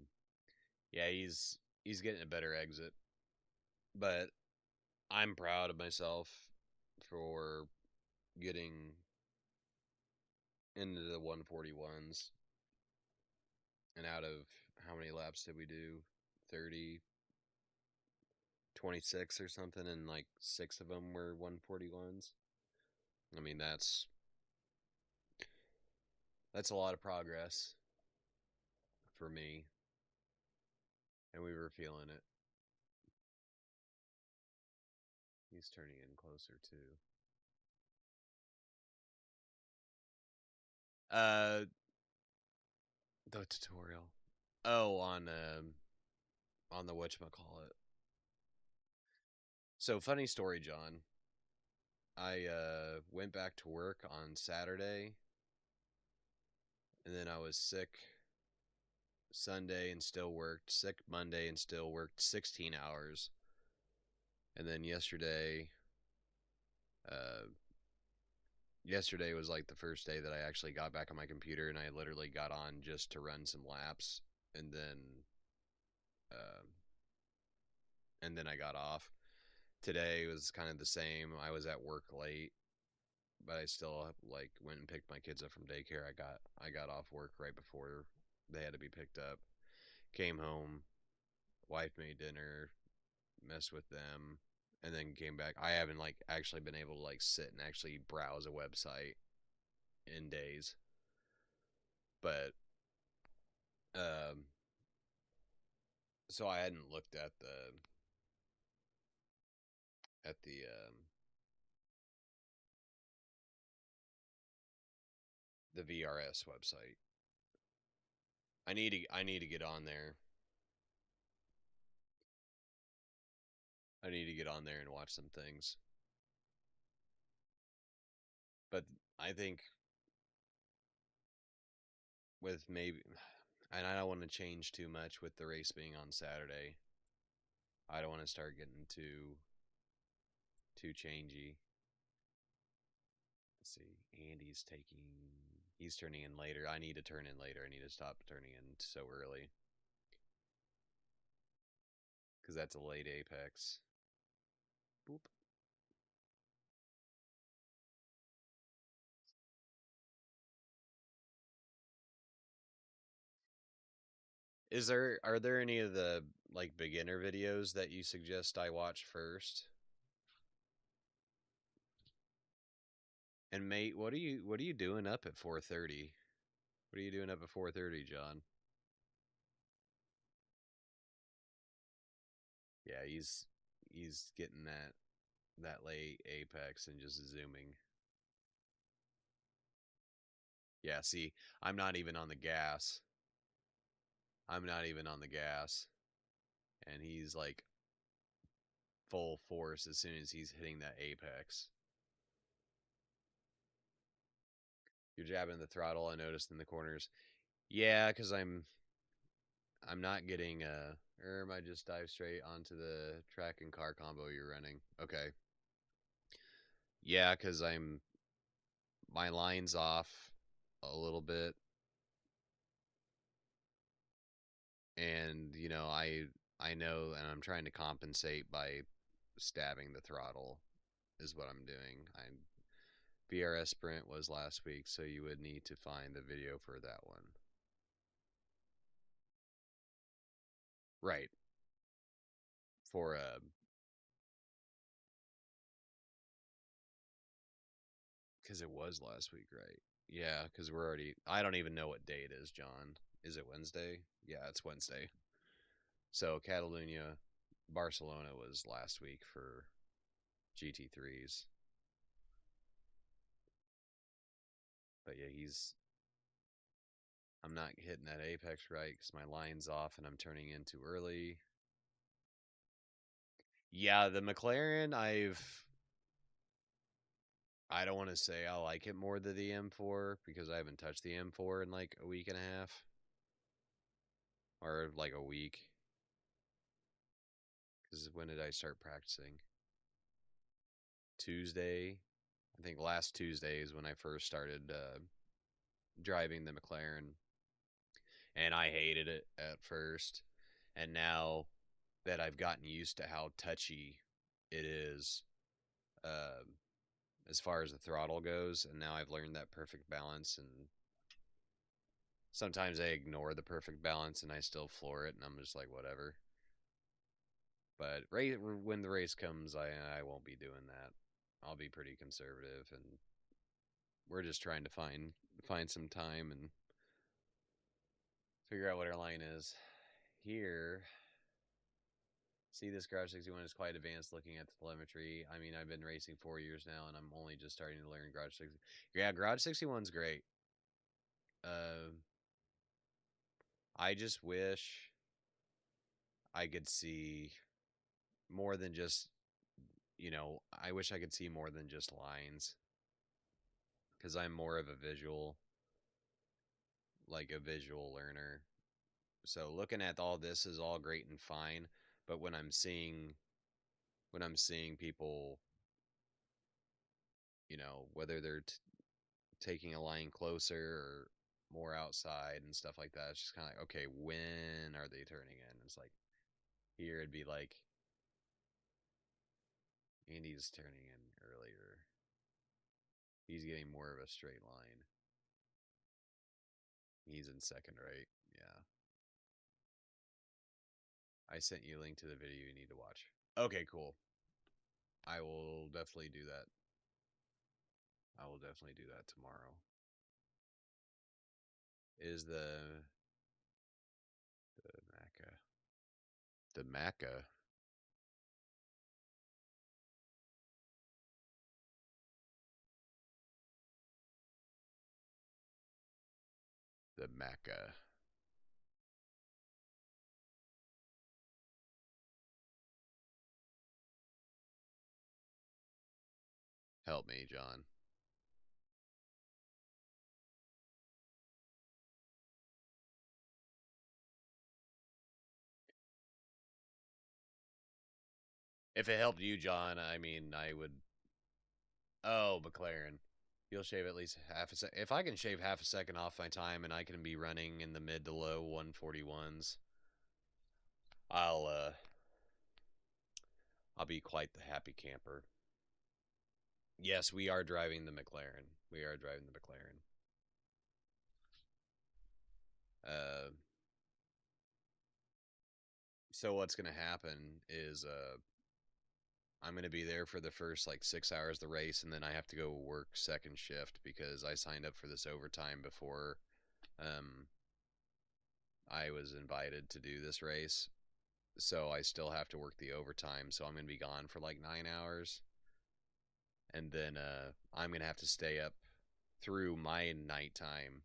Yeah, he's getting a better exit. But I'm proud of myself for getting into the 141s. And out of how many laps did we do? 30, 26 or something, and like 6 of them were 141s. I mean, that's a lot of progress for me, and we were feeling it. He's turning in closer too. Uh, the tutorial. Oh, on the whatchamacallit. So funny story, John. I went back to work on Saturday, and then I was sick Sunday and still worked, sick Monday and still worked 16 hours. And then uh, yesterday was like the first day that I actually got back on my computer, and I literally got on just to run some laps, and uh, then I got off. Today was kind of the same. I was at work late, but I still like went and picked my kids up from daycare. I got off work right before they had to be picked up. Came home, wife made dinner, messed with them, and then came back. I haven't like actually been able to like sit and actually browse a website in days. But um so I hadn't looked at the VRS website. I need to get on there. I need to get on there and watch some things. But I think with maybe, and I don't want to change too much with the race being on Saturday. I don't want to start getting too changey. Let's see. He's turning in later. I need to turn in later. I need to stop turning in so early because that's a late apex. Boop. Are there any of the like beginner videos that you suggest I watch first? And mate, what are you doing up at 4:30? What are you doing up at 4:30, John? Yeah, he's getting that late apex and just zooming. Yeah, see, I'm not even on the gas. I'm not even on the gas. And he's like full force as soon as he's hitting that apex. You're jabbing the throttle, I noticed in the corners. Yeah, because I'm not getting or am I just dive straight onto the track and car combo you're running? Okay. Yeah, because my line's off a little bit, and I know, and I'm trying to compensate by stabbing the throttle is what I'm doing. I'm BRS Sprint was last week, so you would need to find the video for that one. Right. For because it was last week, right? Yeah, because we're already. I don't even know what day it is, John. Is it Wednesday? Yeah, it's Wednesday. So Catalunya, Barcelona was last week for GT3s. But yeah, I'm not hitting that apex right because my line's off and I'm turning in too early. Yeah, the McLaren, I don't want to say I like it more than the M4 because I haven't touched the M4 in like a week and a half or like a week. Because when did I start practicing? Tuesday. I think last Tuesday is when I first started driving the McLaren, and I hated it at first. And now that I've gotten used to how touchy it is, uh, as far as the throttle goes, and now I've learned that perfect balance. And sometimes I ignore the perfect balance and I still floor it, and I'm just like whatever. But when the race comes, I won't be doing that. I'll be pretty conservative, and we're just trying to find some time and figure out what our line is. Here, see, this Garage 61 is quite advanced looking at the telemetry. I mean, I've been racing 4 years now, and I'm only just starting to learn Garage 60. Yeah, Garage 61's great. I just wish I could see more than just, I wish I could see more than just lines because I'm more of a visual learner. So looking at all this is all great and fine, but when I'm seeing people, whether they're taking a line closer or more outside and stuff like that, it's just kind of like, okay, when are they turning in? It's like here it'd be like Andy's turning in earlier. He's getting more of a straight line. He's in second, right? Yeah. I sent you a link to the video you need to watch. Okay, cool. I will definitely do that. I will definitely do that tomorrow. Is the Maca the Maca? Help me, John. If it helped you, John, I mean, I would. Oh, McLaren. You'll shave at least half a second. If I can shave half a second off my time and I can be running in the mid to low 141s, I'll uh I'll be quite the happy camper. Yes, we are driving the McLaren. We are driving the McLaren. Uh so what's going to happen is I'm going to be there for the first like 6 hours of the race, and then I have to go work second shift because I signed up for this overtime before um I was invited to do this race. So I still have to work the overtime, so I'm going to be gone for like 9 hours. And then I'm going to have to stay up through my nighttime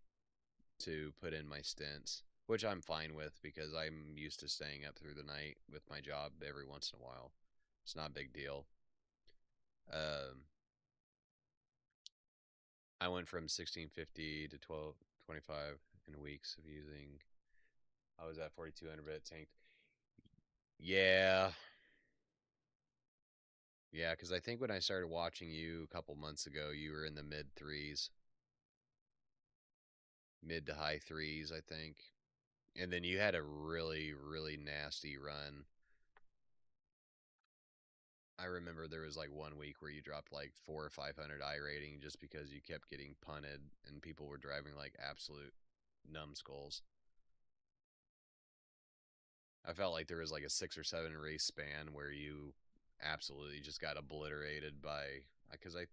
to put in my stints, which I'm fine with because I'm used to staying up through the night with my job every once in a while. It's not a big deal. Um, I went from 1650 to 1225 in weeks of using. I was at 4200 bit tanked. Yeah, yeah, because I think when I started watching you a couple months ago, you were in the mid threes, mid to high threes, I think. And then you had a really, really nasty run. I remember there was like one week where you dropped like 400 or 500 iRating just because you kept getting punted and people were driving like absolute numbskulls. I felt like there was like a 6 or 7 race span where you absolutely just got obliterated by because I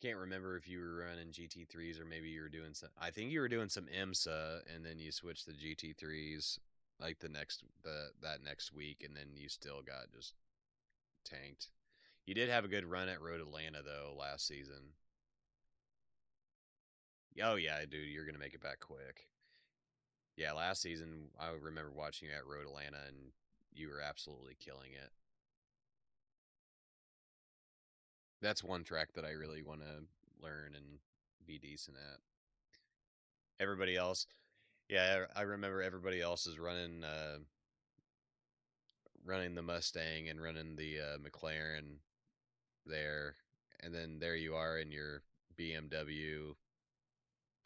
can't remember if you were running GT3s or maybe you were doing some. I think you were doing some IMSA and then you switched to GT3s like that next week and then you still got just tanked. You did have a good run at Road Atlanta though last season. Oh yeah, dude, you're gonna make it back quick. Yeah, last season I remember watching you at Road Atlanta and you were absolutely killing it. That's one track that I really want to learn and be decent at. Everybody else, yeah, I remember everybody else is running the Mustang and running the McLaren there, and then there you are in your BMW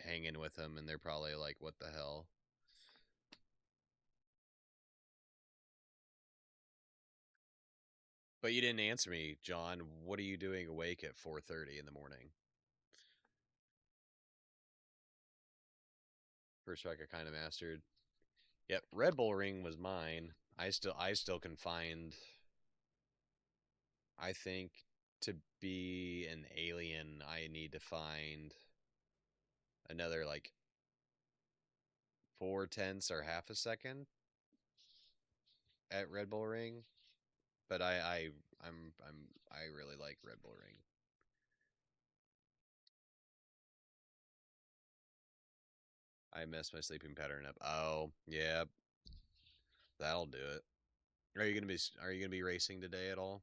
hanging with them, and they're probably like, "What the hell?" But you didn't answer me, John. What are you doing awake at 4:30 in the morning? First track I kind of mastered. Yep, Red Bull Ring was mine. I still can find. I think to be an alien, I need to find another like 4/10 or half a second at Red Bull Ring. But I really like Red Bull Ring. I messed my sleeping pattern up. Oh yeah, that'll do it. Are you gonna be racing today at all?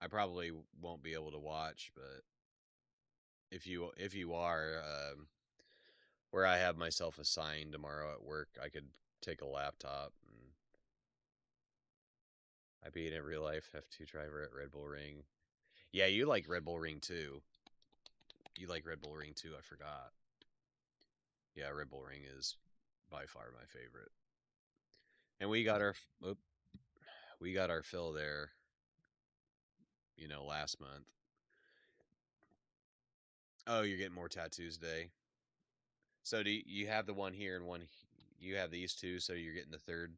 I probably won't be able to watch, but if you are, where I have myself assigned tomorrow at work, I could take a laptop and I beat in real life F2 driver at Red Bull Ring. Yeah, you like Red Bull Ring too. You like Red Bull Ring too. I forgot. Yeah, Red Bull Ring is by far my favorite. And we got our fill there, last month. Oh, you're getting more tattoos today. So do you have the one here and one? You have these two, so you're getting the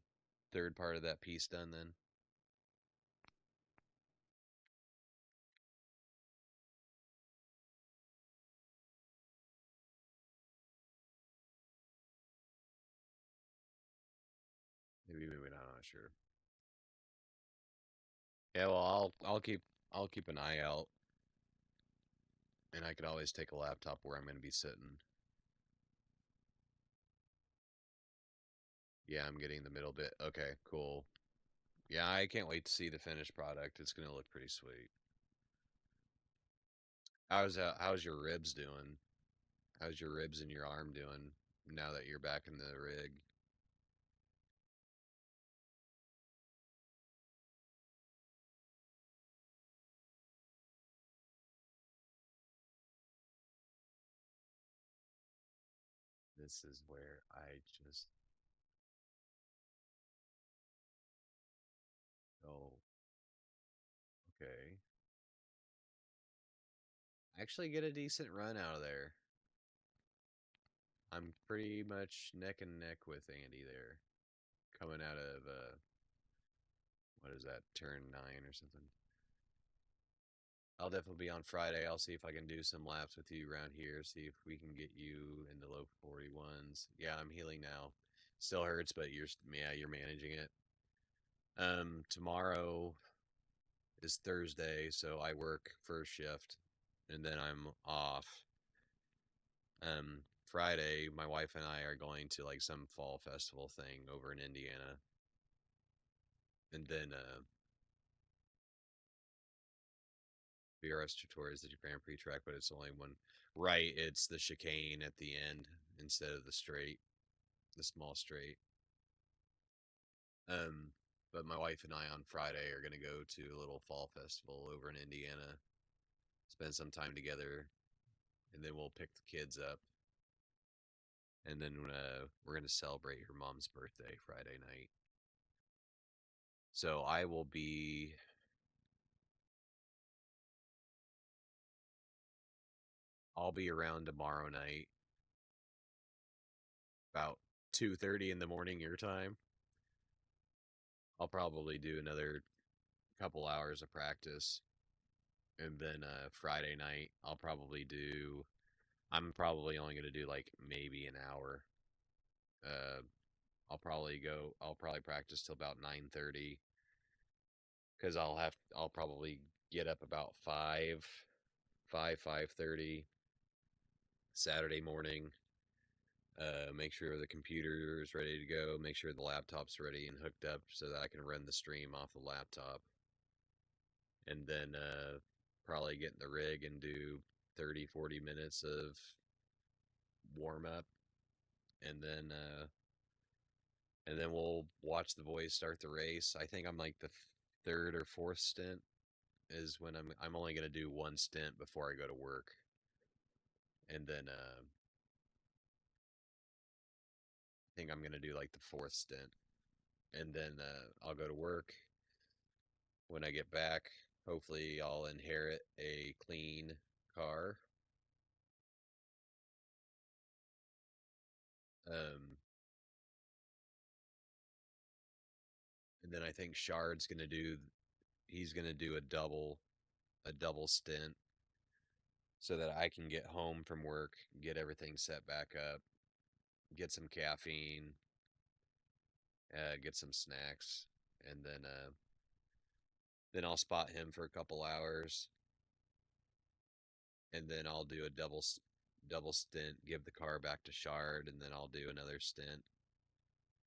third part of that piece done then. Maybe not. I'm not sure. Yeah, well, I'll keep an eye out, and I could always take a laptop where I'm going to be sitting. Yeah, I'm getting the middle bit. Okay, cool. Yeah, I can't wait to see the finished product. It's going to look pretty sweet. How's your ribs doing? How's your ribs and your arm doing now that you're back in the rig? This is where I just oh, okay. Actually get a decent run out of there. I'm pretty much neck and neck with Andy there. Coming out of what is that, turn 9 or something. I'll definitely be on Friday. I'll see if I can do some laps with you around here. See if we can get you in the low 41s. Yeah, I'm healing now. Still hurts, but you're managing it. Tomorrow is Thursday, so I work first shift, and then I'm off. Friday, my wife and I are going to like some fall festival thing over in Indiana, and then BRS Tutor is the Grand Prix track, but it's only one. Right, it's the chicane at the end instead of the straight, the small straight. Um, but my wife and I on Friday are gonna go to a little fall festival over in Indiana, spend some time together, and then we'll pick the kids up, and then we're gonna celebrate her mom's birthday Friday night. So I'll be around tomorrow night about 2:30 in the morning your time. I'll probably do another couple hours of practice, and then Friday night I'm probably only going to do like maybe an hour. uh, I'll probably practice till about 9:30, because I'll probably get up about 5:30 Saturday morning. Make sure the computer is ready to go, make sure the laptop's ready and hooked up so that I can run the stream off the laptop, and then probably get in the rig and do 30-40 minutes of warm up, and then we'll watch the boys start the race. I think I'm like the third or fourth stint is when I'm only going to do one stint before I go to work, and then I think I'm going to do like the fourth stint, and then I'll go to work. When I get back, hopefully I'll inherit a clean car. Um, and then I think Shard's going to do he's going to do a double stint so that I can get home from work, get everything set back up, get some caffeine, get some snacks, and then I'll spot him for a couple hours, and then I'll do a double stint, give the car back to Shard, and then I'll do another stint,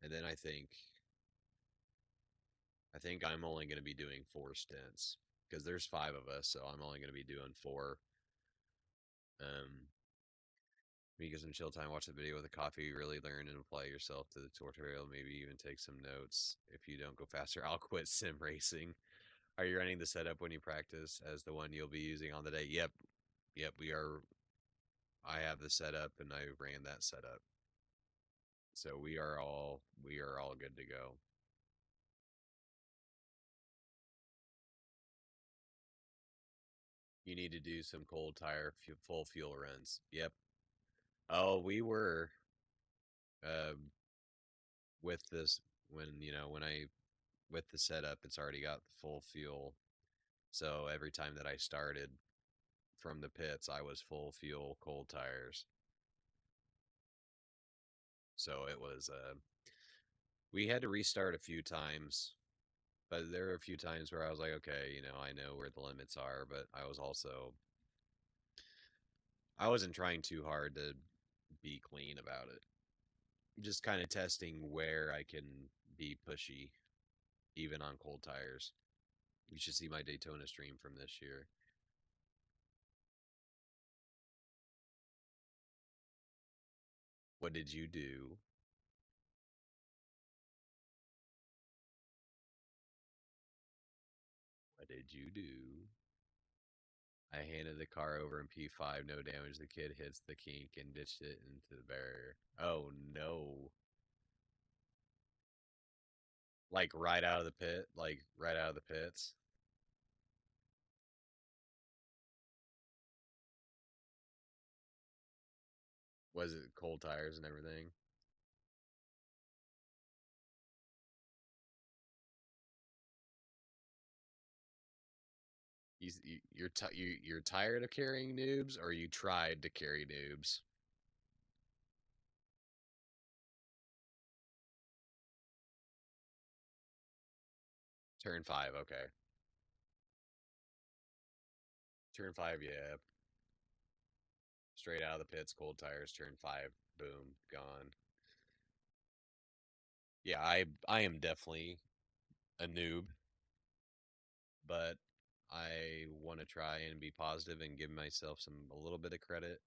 and then I think I'm only going to be doing 4 stints because there's 5 of us, so I'm only going to be doing 4. Um, me get some chill time, watch the video with a coffee, really learn and apply yourself to the tutorial, maybe even take some notes. If you don't go faster, I'll quit sim racing. Are you running the setup when you practice as the one you'll be using on the day? Yep. Yep, we are. I have the setup and I ran that setup. So we are all good to go. You need to do some cold tire full fuel runs. Yep. Oh, we were um with this when I with the setup, it's already got the full fuel. So every time that I started from the pits, I was full fuel cold tires. So it was we had to restart a few times, but there were a few times where I was like, okay, I know where the limits are, but I wasn't trying too hard to be clean about it. Just kind of testing where I can be pushy, even on cold tires. You should see my Daytona stream from this year. What did you do? What did you do? I handed the car over in P5, no damage. The kid hits the kink and ditched it into the barrier. Oh no. Like right out of the pit? Like right out of the pits? Was it cold tires and everything? You're tired of carrying noobs, or you tried to carry noobs? Turn 5, okay. Turn 5, yeah. Straight out of the pits, cold tires, turn 5, boom, gone. Yeah, I am definitely a noob, but I want to try and be positive and give myself a little bit of credit,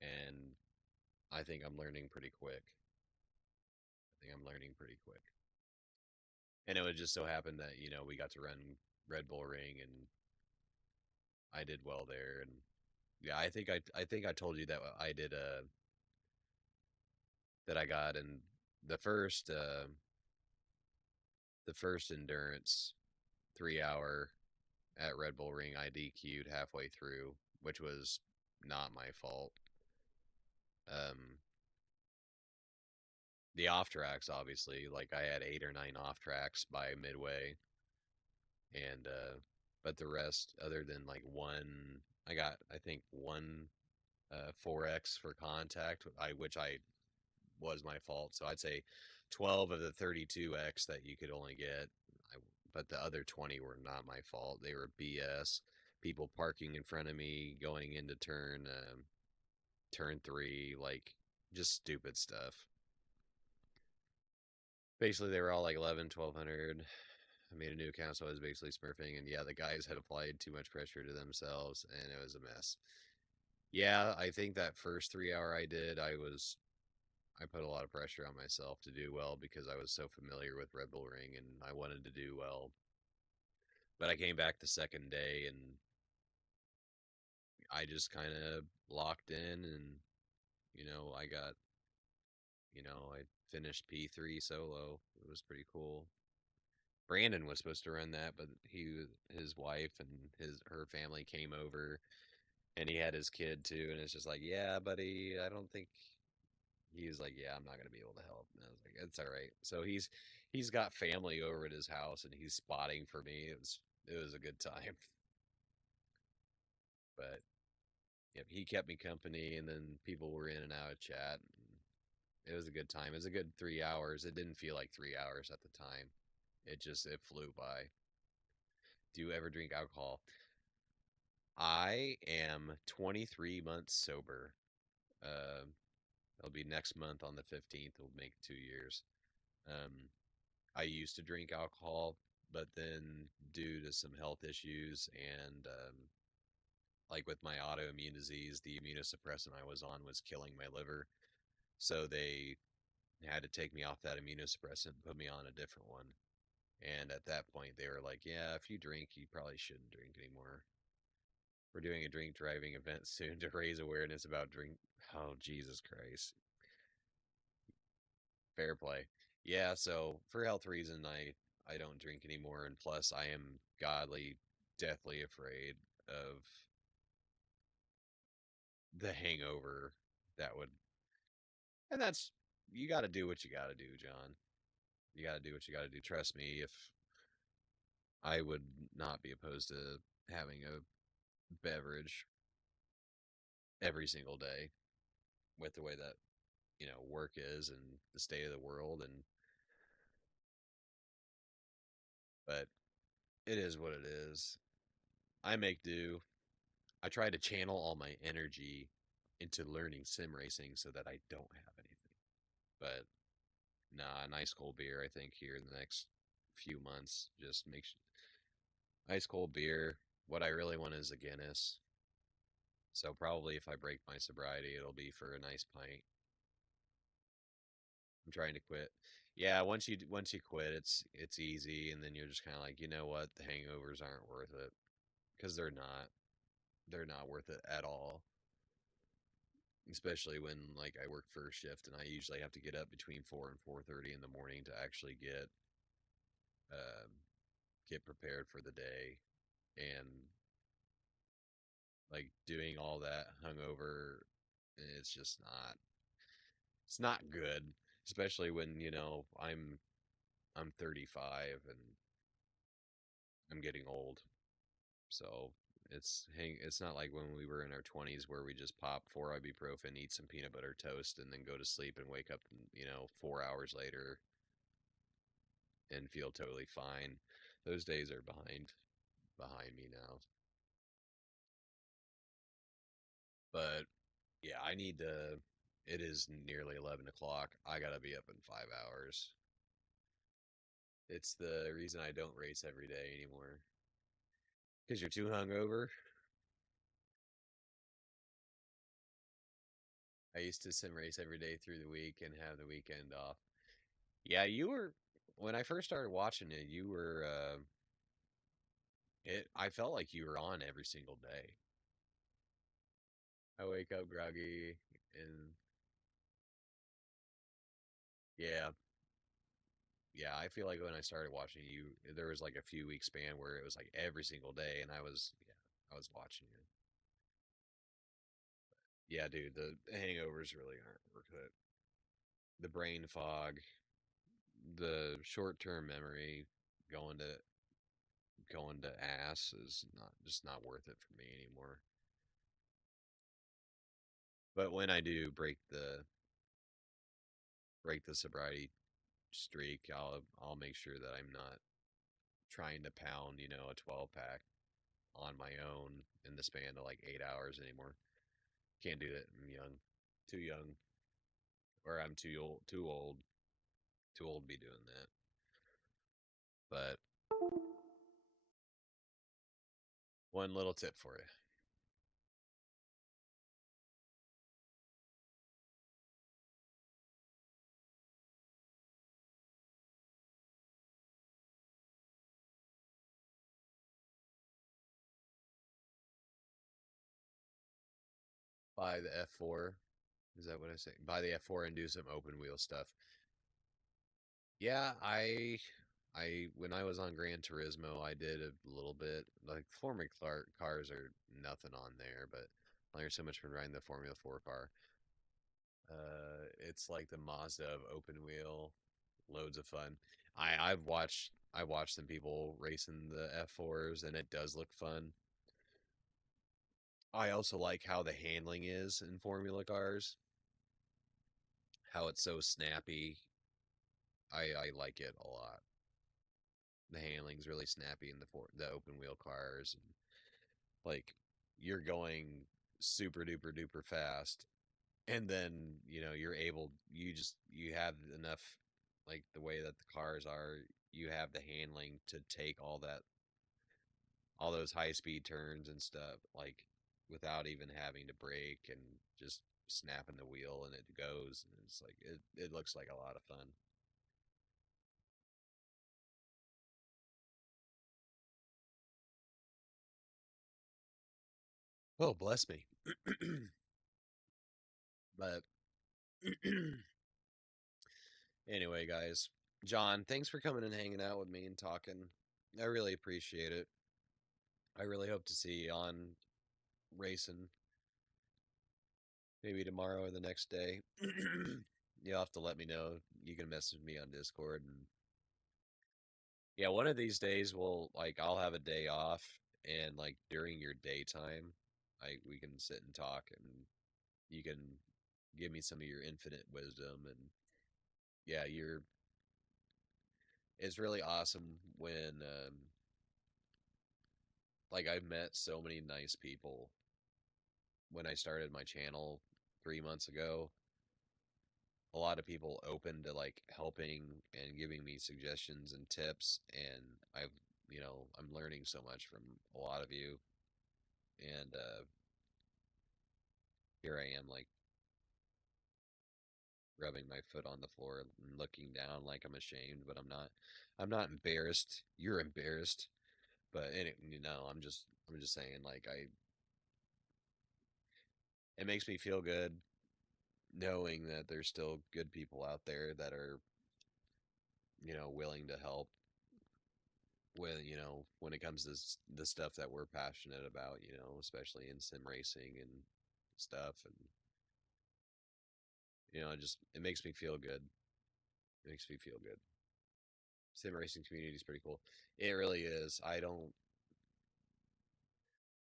and I think I'm learning pretty quick. I think I'm learning pretty quick. And it would just so happen that, we got to run Red Bull Ring and I did well there, and yeah, I think I told you that I did that I got in the first uh the first endurance 3 hour at Red Bull Ring. I DQ'd halfway through, which was not my fault. Um the off tracks, obviously, like I had 8 or 9 off tracks by midway, and but the rest, other than like one, I got, I think, one 4x for contact, which I was my fault. So I'd say 12 of the 32x that you could only get, I, but the other 20 were not my fault. They were BS. People parking in front of me going into turn 3, like just stupid stuff. Basically, they were all like 11, 1200. I made a new account, so I was basically smurfing, and yeah, the guys had applied too much pressure to themselves, and it was a mess. Yeah, I think that first 3 hour I did, I put a lot of pressure on myself to do well because I was so familiar with Red Bull Ring and I wanted to do well. But I came back the second day and I just kind of locked in, and I got, I finished P3 solo. It was pretty cool. Brandon was supposed to run that, but his wife and her family came over, and he had his kid too, and it's just like, yeah, buddy, I don't think. He was like, yeah, I'm not gonna be able to help. And I was like, it's all right. So he's got family over at his house, and he's spotting for me. It was a good time. But yep, he kept me company, and then people were in and out of chat. And it was a good time. It was a good 3 hours. It didn't feel like 3 hours at the time. It flew by. Do you ever drink alcohol? I am 23 months sober. Uh, it'll be next month on the 15th. It'll make 2 years. Um, I used to drink alcohol, but then due to some health issues and like with my autoimmune disease, the immunosuppressant I was on was killing my liver. So they had to take me off that immunosuppressant and put me on a different one. And at that point, they were like, yeah, if you drink, you probably shouldn't drink anymore. We're doing a drink driving event soon to raise awareness about drink. Oh, Jesus Christ. Fair play. Yeah, so for health reason, I don't drink anymore, and plus I am godly, deathly afraid of the hangover that would. And that's, you got to do what you got to do, John. You got to do what you got to do. Trust me, if I would not be opposed to having a beverage every single day with the way that work is and the state of the world, and but it is what it is. I make do. I try to channel all my energy into learning sim racing so that I don't have anything. But nah, an ice cold beer, I think, here in the next few months just makes ice cold beer. What I really want is a Guinness. So probably if I break my sobriety, it'll be for a nice pint. I'm trying to quit. Yeah, once you quit, it's easy, and then you're just kind of like, you know what, the hangovers aren't worth it because they're not. They're not worth it at all. Especially when like I work first shift and I usually have to get up between 4 and 4:30 in the morning to actually um, get prepared for the day, and like doing all that hungover, it's not good, especially when I'm 35 and I'm getting old. So it's not like when we were in our 20s where we just pop 4 ibuprofen, eat some peanut butter toast, and then go to sleep and wake up 4 hours later and feel totally fine. Those days are behind me now. But Yeah, I need to. It is nearly 11 o'clock. I gotta be up in 5 hours. It's the reason I don't race every day anymore. Because you're too hungover. I used to sim race every day through the week and have the weekend off. Yeah, you were. When I first started watching it, you were. I felt like you were on every single day. I wake up groggy, and yeah, yeah. I feel like when I started watching you, there was like a few week span where it was like every single day, and I was watching you. Yeah, dude, the hangovers really aren't worth it. The brain fog, the short term memory, going to going to ass is not just not worth it for me anymore. But when I do break the sobriety streak, I'll make sure that I'm not trying to pound, a 12 pack on my own in the span of like 8 hours anymore. Can't do that. I'm young, too young, or I'm too old to be doing that. But one little tip for you: buy the F4. Is that what I say? Buy the F4 and do some open wheel stuff. Yeah, I when I was on Gran Turismo, I did a little bit. Like Formula cars are nothing on there, but I learned so much from riding the Formula 4 car. It's like the Mazda of open wheel, loads of fun. I've watched some people racing the F4s, and it does look fun. I also like how the handling is in Formula cars, how it's so snappy. I like it a lot. The handling's really snappy in the open wheel cars, and like you're going super duper duper fast, and then you have enough, like the way that the cars are, you have the handling to take all those high speed turns and stuff, like without even having to brake, and just snapping the wheel and it goes, and it's like it looks like a lot of fun. Oh, bless me. But anyway, guys, John, thanks for coming and hanging out with me and talking. I really appreciate it. I really hope to see you on racing, maybe tomorrow or the next day. You'll have to let me know. You can message me on Discord, and yeah, one of these days I'll have a day off, and like during your daytime, we can sit and talk, and you can give me some of your infinite wisdom. And yeah, it's really awesome when like I've met so many nice people when I started my channel 3 months ago. A lot of people open to like helping and giving me suggestions and tips, and I'm learning so much from a lot of you. And here I am, like rubbing my foot on the floor and looking down like I'm ashamed, but I'm not embarrassed. You're embarrassed. But I'm just saying, like, I it makes me feel good knowing that there's still good people out there that are, willing to help when it comes to the stuff that we're passionate about, especially in sim racing and stuff. And it makes me feel good. It makes me feel good. Sim racing community is pretty cool. It really is. I don't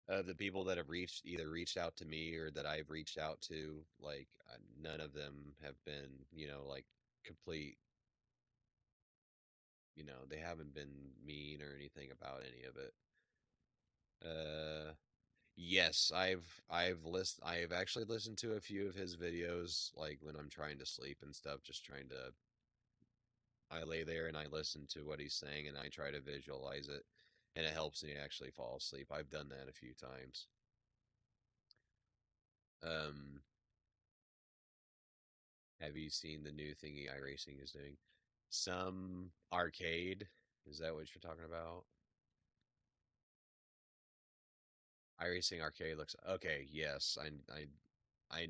The people that have reached out to me or that I've reached out to, like, none of them have been, like, complete. They haven't been mean or anything about any of it. Yes, I've actually listened to a few of his videos, like when I'm trying to sleep and stuff, just trying to I lay there and I listen to what he's saying and I try to visualize it, and it helps me actually fall asleep. I've done that a few times. Um, have you seen the new thingy iRacing is doing? Some arcade. Is that what you're talking about? iRacing arcade looks okay. Yes, I I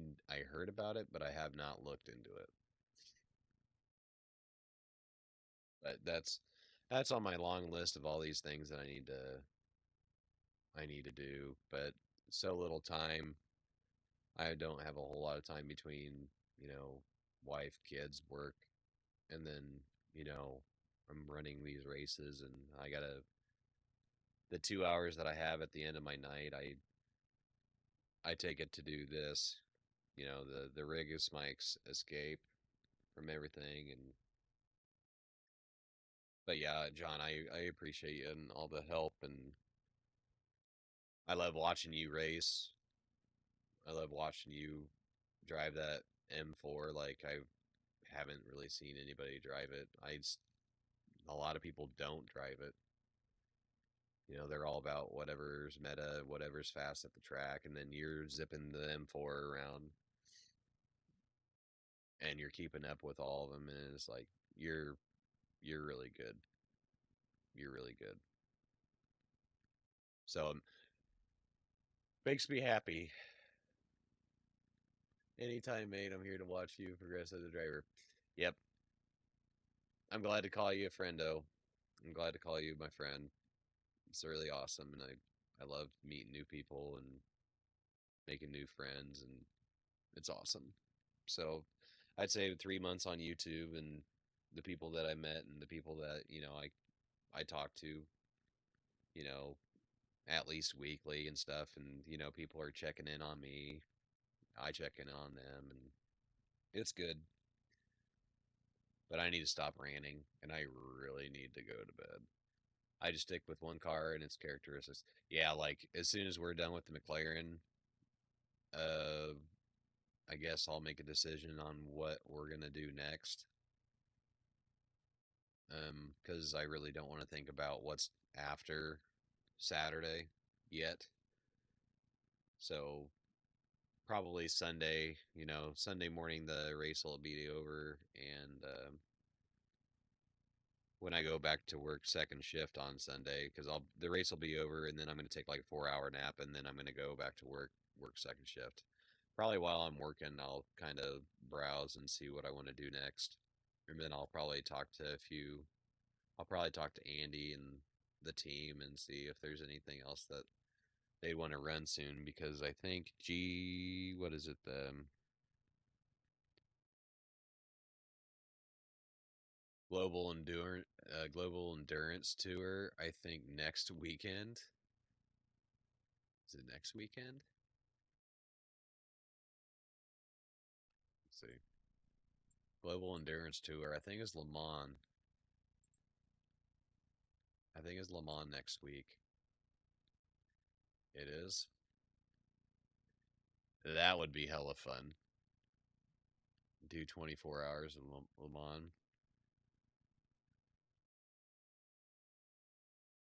heard about it, but I have not looked into it. But that's on my long list of all these things that I need to do. But so little time. I don't have a whole lot of time between you know wife, kids, work, and then you know I'm running these races, and I gotta the 2 hours that I have at the end of my night. I take it to do this. You know, the rig is my escape from everything. And but yeah, John, I appreciate you and all the help, and I love watching you race. I love watching you drive that M4. Like I haven't really seen anybody drive it. A lot of people don't drive it. You know, they're all about whatever's meta, whatever's fast at the track, and then you're zipping the M4 around and you're keeping up with all of them, and it's like you're really good. You're really good. So it makes me happy. Anytime, mate, I'm here to watch you progress as a driver. Yep, I'm glad to call you a friendo. I'm glad to call you my friend. It's really awesome, and I love meeting new people and making new friends, and it's awesome. So, I'd say 3 months on YouTube, and the people that I met and the people that I talk to, you know, at least weekly and stuff, and people are checking in on me. I check in on them, and it's good. But I need to stop ranting, and I really need to go to bed. I just stick with one car and its characteristics. Yeah, like as soon as we're done with the McLaren, uh, I guess I'll make a decision on what we're gonna do next. Because I really don't want to think about what's after Saturday yet. So probably Sunday. Sunday morning the race will be over, and when I go back to work second shift on Sunday, because I'll the race will be over, and then I'm going to take like a 4 hour nap, and then I'm going to go back to work second shift. Probably while I'm working, I'll kind of browse and see what I want to do next, and then I'll probably talk to a few. I'll probably talk to Andy and the team and see if there's anything else that they want to run soon, because I think what is it, the Global Endurance Tour, I think next weekend. Is it next weekend? Let's see. Global Endurance Tour. I think it's Le Mans. I think it's Le Mans next week. It is. That would be hella fun. Do 24 hours in Le Mans.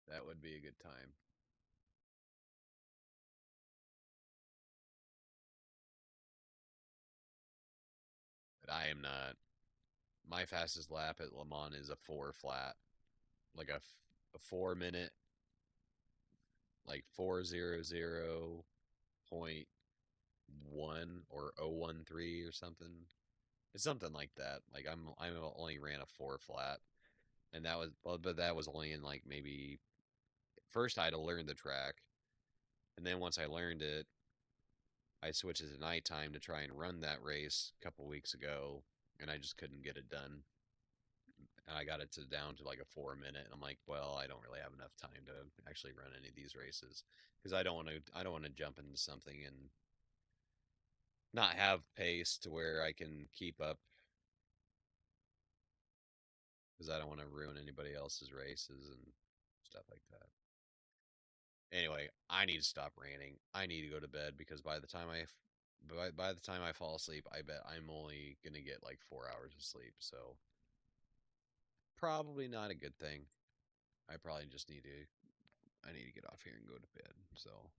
That would be a good time. But I am not. My fastest lap at Le Mans is a 4 flat. Like a 4 minute, like 4:00.1 or 013 or something. It's something like that. Like I only ran a 4 flat, and that was well, but that was only in like maybe first I had to learn the track, and then once I learned it, I switched it to nighttime to try and run that race a couple weeks ago, and I just couldn't get it done. And I got it down to like a 4 minute, and I'm like, well, I don't really have enough time to actually run any of these races, because I don't want to jump into something and not have pace to where I can keep up, because I don't want to ruin anybody else's races and stuff like that. Anyway, I need to stop ranting. I need to go to bed because by the time I fall asleep, I bet I'm only gonna get like 4 hours of sleep. So probably not a good thing. I probably just I need to get off here and go to bed. So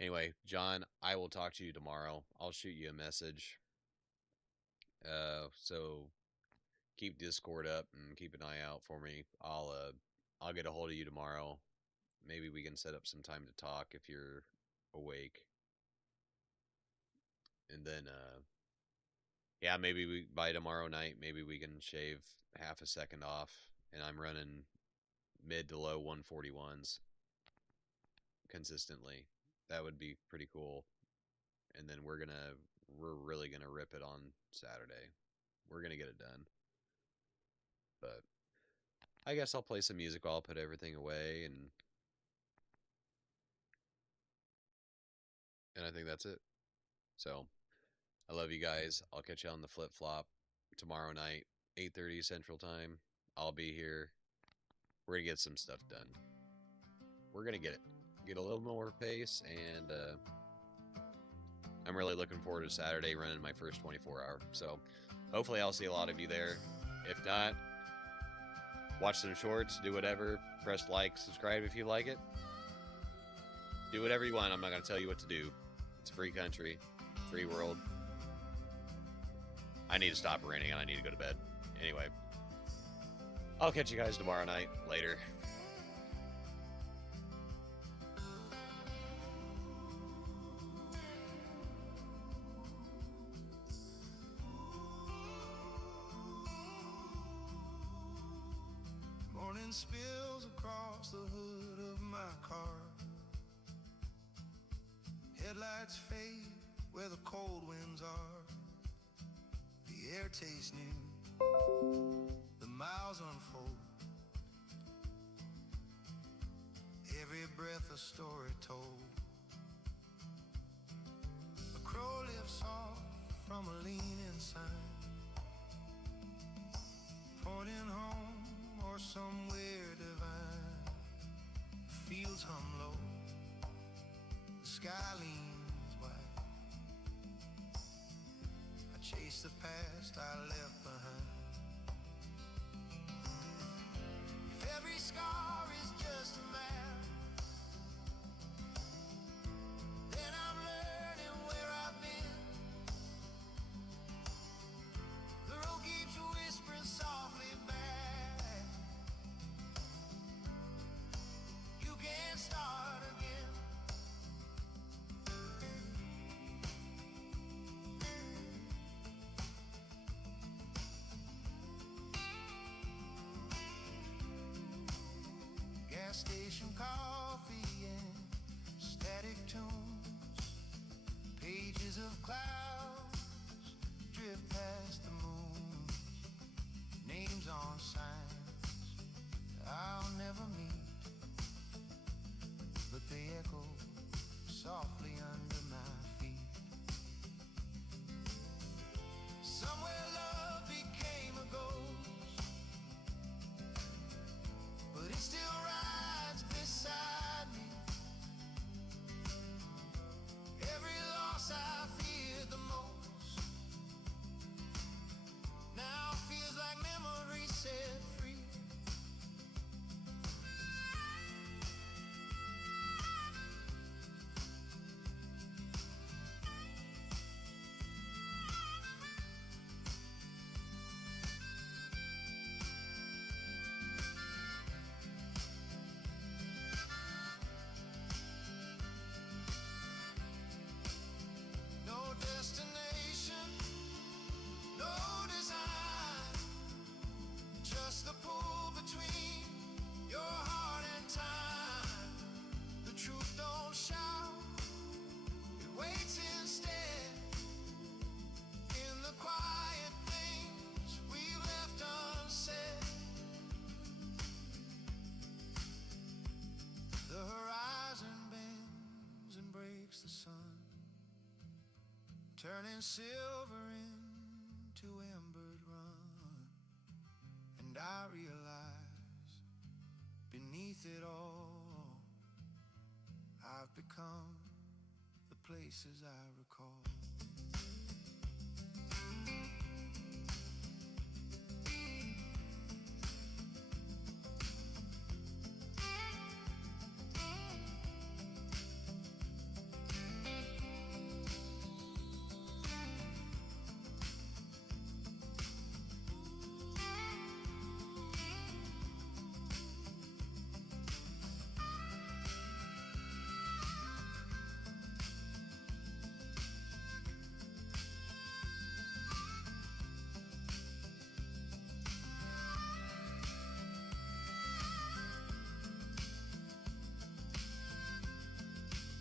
anyway, John, I will talk to you tomorrow. I'll shoot you a message. So keep Discord up and keep an eye out for me. I'll get a hold of you tomorrow. Maybe we can set up some time to talk if you're awake. And then yeah, maybe we by tomorrow night, maybe we can shave half a second off and I'm running mid to low 141s consistently. That would be pretty cool. And then we're really gonna rip it on Saturday. We're gonna get it done. But I guess I'll play some music while I put everything away and I think that's it. So I love you guys. I'll catch you on the flip flop tomorrow night, 8:30 Central Time. I'll be here. We're gonna get some stuff done. We're gonna get a little more pace, and I'm really looking forward to Saturday running my first 24-hour. So hopefully I'll see a lot of you there. If not, watch some shorts, do whatever, press like, subscribe if you like it. Do whatever you want. I'm not gonna tell you what to do. It's a free country, free world. I need to stop ranting and I need to go to bed. Anyway, I'll catch you guys tomorrow night. Later. Morning spills across the hood of my car. Headlights fade where the cold winds are. The air tastes new, the miles unfold. Every breath a story told. A crow lifts off from a leaning sign, pointing home or somewhere divine. The fields hum low, the sky leans wide. I chase the past I left behind. If every scar is just a map, then I'm learning where I've been. The road keeps whispering softly back. You can start again. Gas station coffee and static tunes. Pages of clouds drift past the moon. Names on signs I'll never meet, but they echo softly under my feet. Somewhere love became a ghost, but it still rides beside me. Every loss I feared the most now feels like memory set free. No destination, no design, just the pull between your heart and time. The truth don't shout, it waits instead. In the quiet things we've left unsaid. The horizon bends and breaks the sun, turning silver into embers run. And I realize beneath it all, become the places I recall.